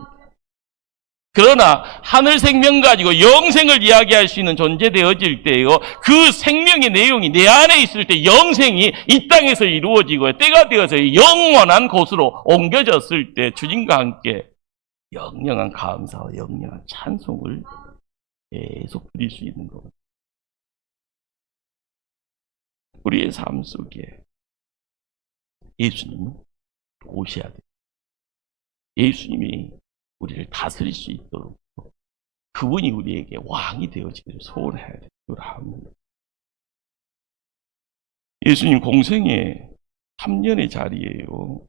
그러나 하늘 생명 가지고 영생을 이야기할 수 있는 존재 되어질 때요, 그 생명의 내용이 내 안에 있을 때 영생이 이 땅에서 이루어지고 때가 되어서 영원한 곳으로 옮겨졌을 때 주님과 함께 영영한 감사와 영영한 찬송을 계속 드릴 수 있는 겁니다. 우리의 삶 속에 예수님은 오셔야 돼요. 예수님이 우리를 다스릴 수 있도록 그분이 우리에게 왕이 되어지기를 소원해야 돼요. 예수님 공생의 3년의 자리에요,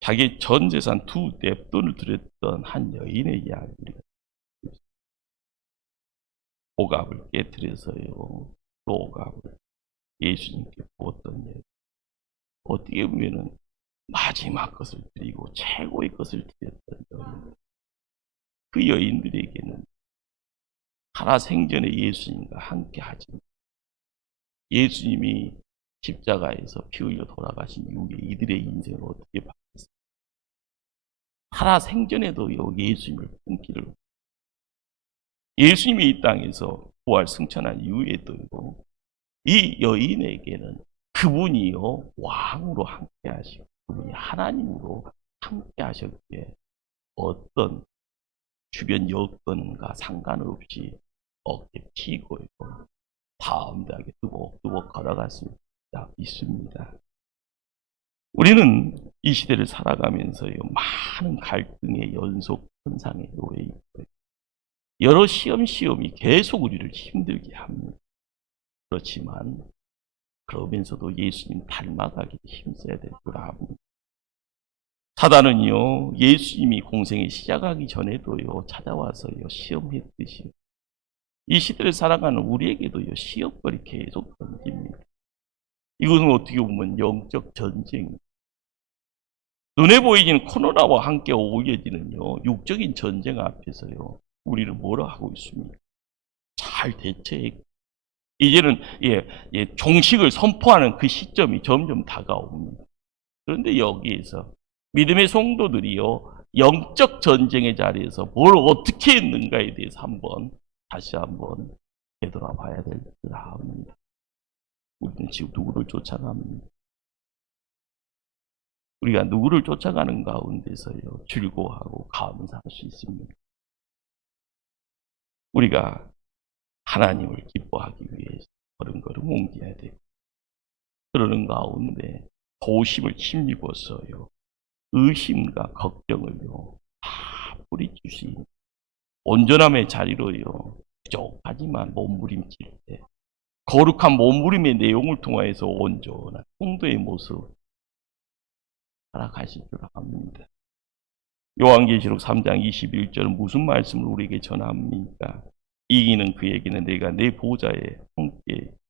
자기 전 재산 2뎁돈을 드렸던 한 여인의 이야기, 우리가 오갑을 깨뜨려서요, 또 오갑을 예수님께 부었던 여인. 어떻게 보면은 마지막 것을 드리고 최고의 것을 드렸던 여인. 그 여인들에게는 살아생전에 예수님과 함께 하지. 예수님이 십자가에서 피 흘려 돌아가신 이후에 이들의 인생을 어떻게 바꿨어요? 살아생전에도 예수님을 품기를. 예수님이 이 땅에서 부활 승천한 이후에도 이 여인에게는 그분이요, 왕으로 함께 하시고 그분이 하나님으로 함께 하셨기에 어떤 주변 여건과 상관없이 어깨 피고 다음대하게 뚜벅뚜벅 걸어갔습니다. 있습니다. 우리는 이 시대를 살아가면서요, 많은 갈등의 연속 현상에 놓여 있고요, 여러 시험이 계속 우리를 힘들게 합니다. 그렇지만 그러면서도 예수님 닮아가기 힘써야 될 줄 압니다. 사단은요, 예수님이 공생에 시작하기 전에도요, 찾아와서요, 시험했듯이 이 시대를 살아가는 우리에게도요, 시험거리 계속 던집니다. 이것은 어떻게 보면 영적 전쟁, 눈에 보이지는 코로나와 함께 오해지는요, 육적인 전쟁 앞에서요, 우리는 뭐라 하고 있습니까? 잘 대처해. 이제는 종식을 선포하는 그 시점이 점점 다가옵니다. 그런데 여기에서 믿음의 성도들이요, 영적 전쟁의 자리에서 뭘 어떻게 했는가에 대해서 다시 한번 되돌아봐야 될 줄 압니다. 우리는 지금 누구를 쫓아갑니까? 우리가 누구를 쫓아가는 가운데서요 즐거워하고 감사할 수 있습니다. 우리가 하나님을 기뻐하기 위해서 걸음걸음 옮겨야 되고, 그러는 가운데 도심을 힘입어서요 의심과 걱정을요 다 뿌리주시 온전함의 자리로요 부족하지만 몸부림칠 때 거룩한 몸부림의 내용을 통하여서 온전한 통도의 모습 살아가실 줄 압니다. 요한계시록 3장 21절은 무슨 말씀을 우리에게 전합니까? 이기는 그에게는 내가 내 보좌에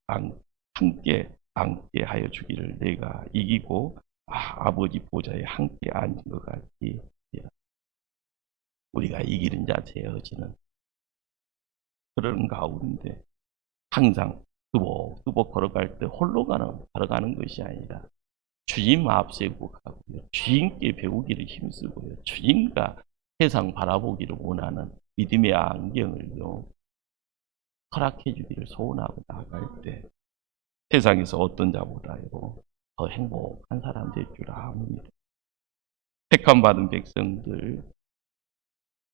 함께 앉게 하여 주기를, 내가 이기고 아버지 보좌에 함께 앉은 것 같이. 우리가 이기는 자 되어지는 그런 가운데 항상 뚜벅뚜벅 걸어갈 때 홀로 걸어가는 것이 아니라 주님 앞세우고 가고요, 주님께 배우기를 힘쓰고요, 주님과 세상 바라보기를 원하는 믿음의 안경을요 허락해 주기를 소원하고 나아갈 때 세상에서 어떤 자보다요 더 행복한 사람 될 줄 압니다. 택함 받은 백성들,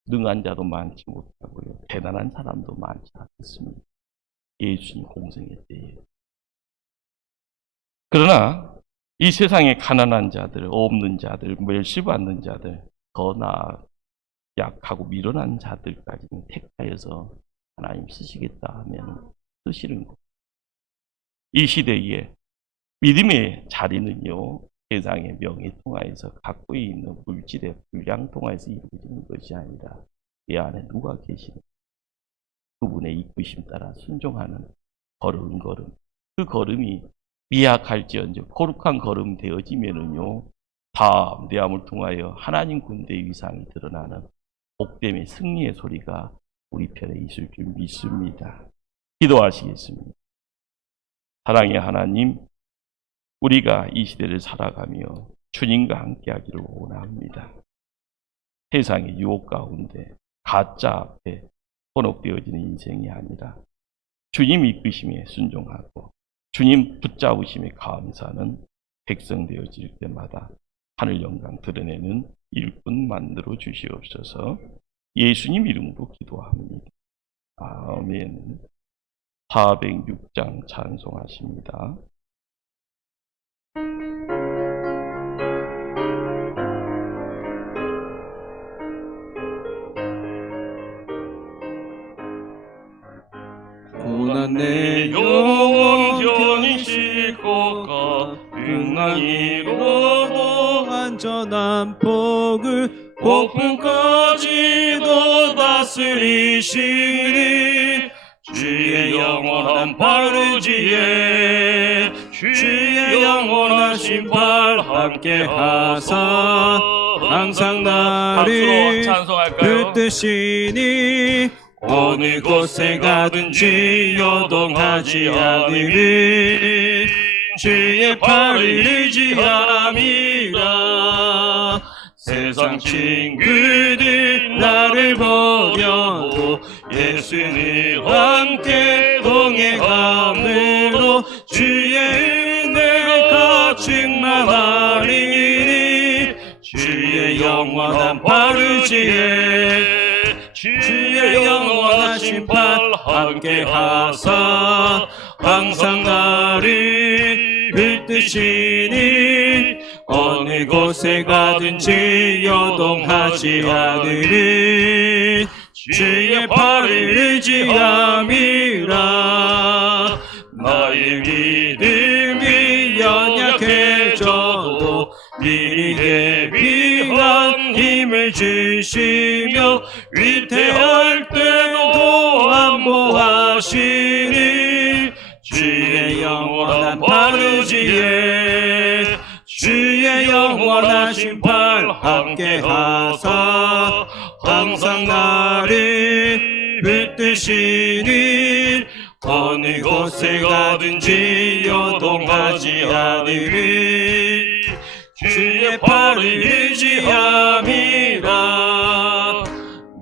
능한 자도 많지 못하고요 대단한 사람도 많지 않습니다. 예수님 공생의 때에. 그러나 이 세상의 가난한 자들, 없는 자들, 멸시받는 자들, 더 나아 약하고 미련한 자들까지는 택하여서 하나님 쓰시겠다 하면 쓰시는 것. 이 시대에 믿음의 자리는요 세상의 명예 통하여서 갖고 있는 물질의 분량 통하여서 이루어지는 것이 아니라 내 안에 누가 계시는 그분의 이끄심 따라 순종하는 걸음, 그 걸음이 미약할지언정 거룩한 걸음 되어지면은요 담대함을 통하여 하나님 군대의 위상이 드러나는 복됨의 승리의 소리가 우리 편에 있을 줄 믿습니다. 기도하시겠습니다. 사랑의 하나님, 우리가 이 시대를 살아가며 주님과 함께하기를 원합니다. 세상의 유혹 가운데 가짜 앞에 혼옥되어지는 인생이 아니라 주님 이끄심에 순종하고 주님 붙잡으심에 감사하는 백성 되어질 때마다 하늘 영광 드러내는 일꾼 만들어 주시옵소서. 예수님 이름으로 기도합니다. 아멘. 406장 찬송하십니다. 고난 내 영혼 편히 싣고가 빙랑이로도 안전한 복을 폭풍까지도 다스리시니 주의 영원한 발의지에 주의 영원한 심판 함께 하사 항상 나를 찬송할까요? 붙드시니 어느 곳에 가든지 요동하지 않으니 주의 팔을 의지함이라. 세상 친구들 나를 버려도 예수님 함께 동행함으로 주의 은혜가 충만하리니 주의 영원한 발의지에 주의 영원한 심판 함께 하사 항상 나를 붙드시니 어느 곳에 가든지 요동하지 않으니 주의 팔을 의지함이라. 나의 믿음이 연약해져도 미리 대비한 힘을 주시며 위태할 때도 안보하시니 주의 영원한 발의지에 주의 영원한 심판 함께 하사 항상 나를 붙드시니 어느 곳에 가든지 요동하지 않으니 주의 팔을 의지함이라.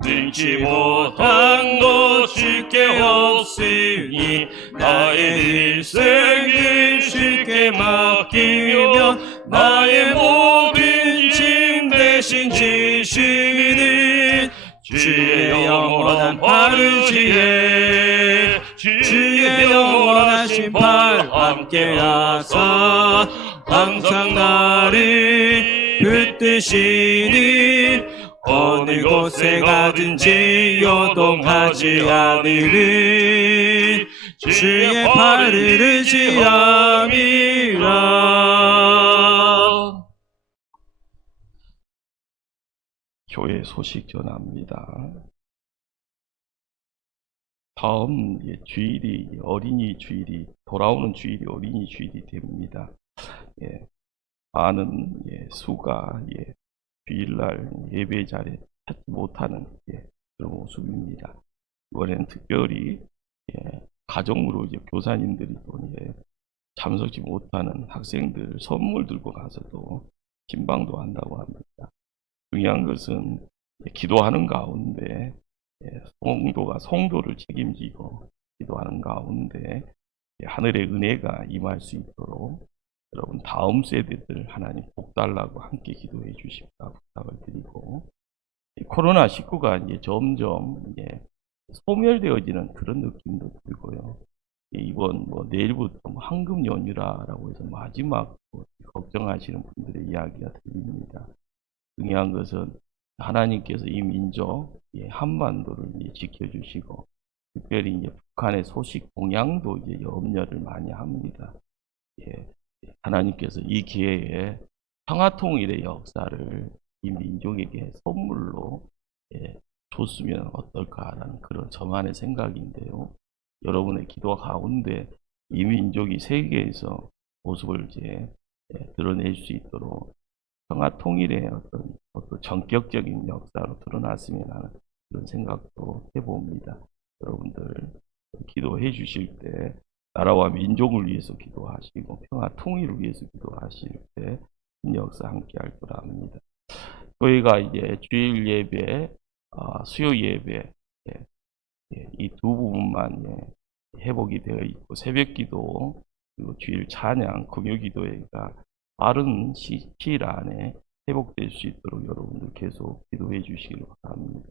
능치 못한 것 쉽게 없으니 나의 일생을 쉽게 맡기며 나의 모든 되시니 주의 영원한 바르지에 주의 영원하신 팔 함께하사 항상 나를 붙드시니 어느 곳에 가든지 요동하지 않으리 주의 팔을 의지함이라. 교회 소식 전합니다. 다음 주일이 어린이 주일이 돌아오는 주일이 어린이 주일이 됩니다. 많은 수가 주일날 예배 자리에 찾지 못하는 그런 모습입니다. 이번에는 특별히 가정으로 교사님들이 또 참석지 못하는 학생들 선물 들고 가서도 신방도 한다고 합니다. 중요한 것은 기도하는 가운데 성도가 성도를 책임지고 기도하는 가운데 하늘의 은혜가 임할 수 있도록 여러분 다음 세대들 하나님 복 달라고 함께 기도해 주십사 부탁을 드리고, 코로나19가 이제 점점 소멸되어지는 그런 느낌도 들고요. 이번 내일부터 황금 연휴라고 해서 마지막 걱정하시는 분들의 이야기가 들립니다. 중요한 것은 하나님께서 이 민족 한반도를 지켜주시고, 특별히 이제 북한의 소식 동향도 염려를 많이 합니다. 하나님께서 이 기회에 평화통일의 역사를 이 민족에게 선물로 줬으면 어떨까라는 그런 저만의 생각인데요. 여러분의 기도 가운데 이 민족이 세계에서 모습을 드러낼 수 있도록 평화통일의 어떤 전격적인 역사로 드러났으면 하는 그런 생각도 해봅니다. 여러분들 기도해 주실 때 나라와 민족을 위해서 기도하시고 평화통일을 위해서 기도하실 때 큰 역사 함께 할 거라 합니다. 저희가 이제 주일 예배, 수요 예배 이 두 부분만 회복이 되어 있고, 새벽 기도 그리고 주일 찬양, 금요 기도회가 빠른 시일 안에 회복될 수 있도록 여러분들 계속 기도해 주시기 바랍니다.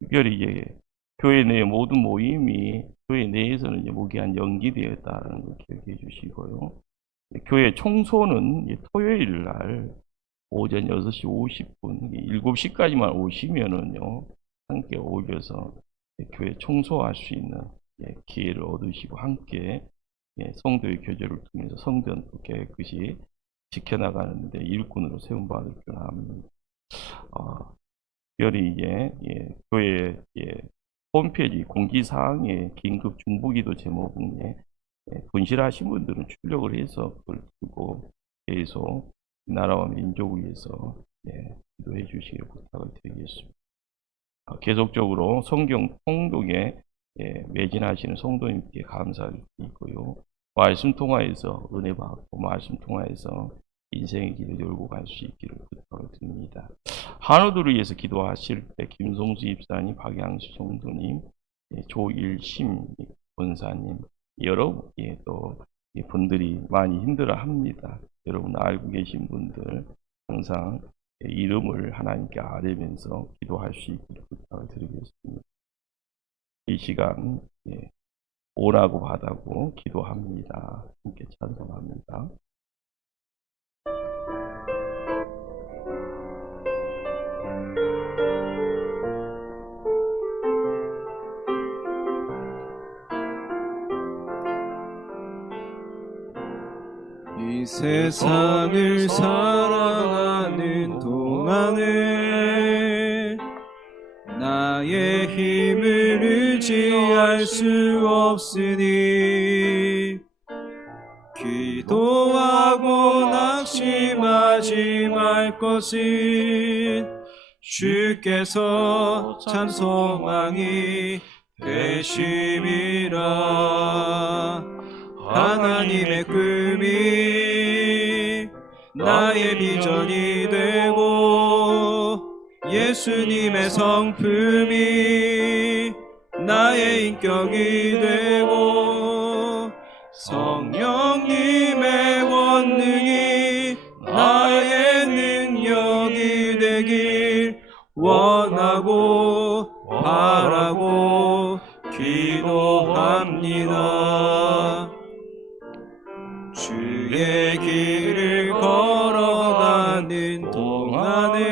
특별히 교회 내 모든 모임이 교회 내에서는 무기한 연기되었다는 걸 기억해 주시고요. 교회 청소는 토요일 날 오전 6시 50분, 7시까지만 오시면은요, 함께 오셔서 교회 청소할 수 있는 기회를 얻으시고, 함께 성도의 교제를 통해서 성전도 깨끗이 지켜나가는데 일꾼으로 세움받을 줄 압니다. 특별히 교회 홈페이지 공지사항에 긴급 중보기도 제목은 분실하신 분들은 출력을 해서 그걸 들고 계속 나라와 민족을 위해서 기도해 주시길 부탁을 드리겠습니다. 계속적으로 성경 통독에 매진하시는 성도님께 감사를 드리고요. 말씀 통하여서 은혜 받고 말씀 통하여서 인생의 길을 열고 갈 수 있기를 부탁을 드립니다. 한우들을 위해서 기도하실 때 김성수 입사님, 박양수 성도님, 조일심 권사님, 여러 또 분들이 많이 힘들어합니다. 여러분 알고 계신 분들 항상 이름을 하나님께 아뢰면서 기도할 수 있기를 부탁을 드리겠습니다. 이 시간 오라고 받아고 기도합니다. 함께 찬송합니다. 이 세상을 살아가는 동안에 나의 힘을 의지할 수 없으니 기도하고 낙심하지 말 것은 주께서 참 소망이 되심이라. 하나님의 꿈이 나의 비전이 되고 예수님의 성품이 나의 인격이 되고 성령님의 권능이 나의 능력이 되기 바라고 기도합니다. 주의 길을 걸어가는 동안에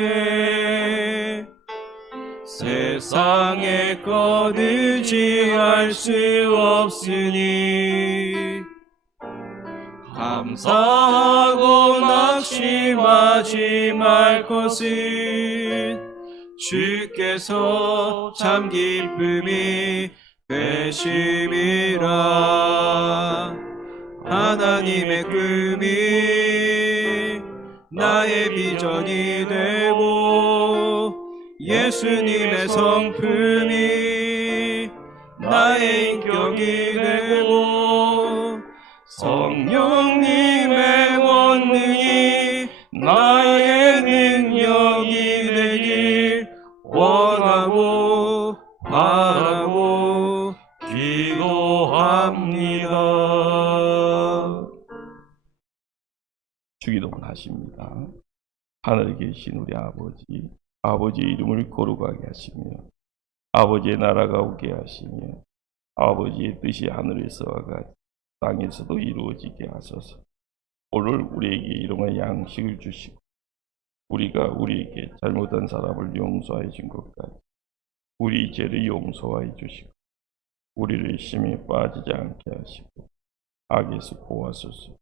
세상의 것 의지할 수 없으니 감사하고 낙심하지 말 것은 주께서 참 기쁨이 되심이라. 하나님의 꿈이 나의 비전이 되고 예수님의 성품이 나의 인격이 되고 성령님의 권능이 나의 능력이 되길 원하고 바라고 기도합니다. 주기도문 하십니다. 하늘에 계신 우리 아버지, 아버지의 이름을 거룩하게 하시며 아버지의 나라가 오게 하시며 아버지의 뜻이 하늘에서와 같이 땅에서도 이루어지게 하소서. 오늘 우리에게 일용할 양식을 주시고 우리가 우리에게 잘못한 사람을 용서해 준 것 같이 우리 죄를 용서해 주시고 우리를 심히 빠지지 않게 하시고 악에서 구하소서.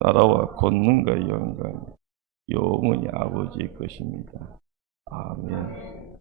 나라와 권능과 영광이 영원히 아버지의 것입니다. 아멘.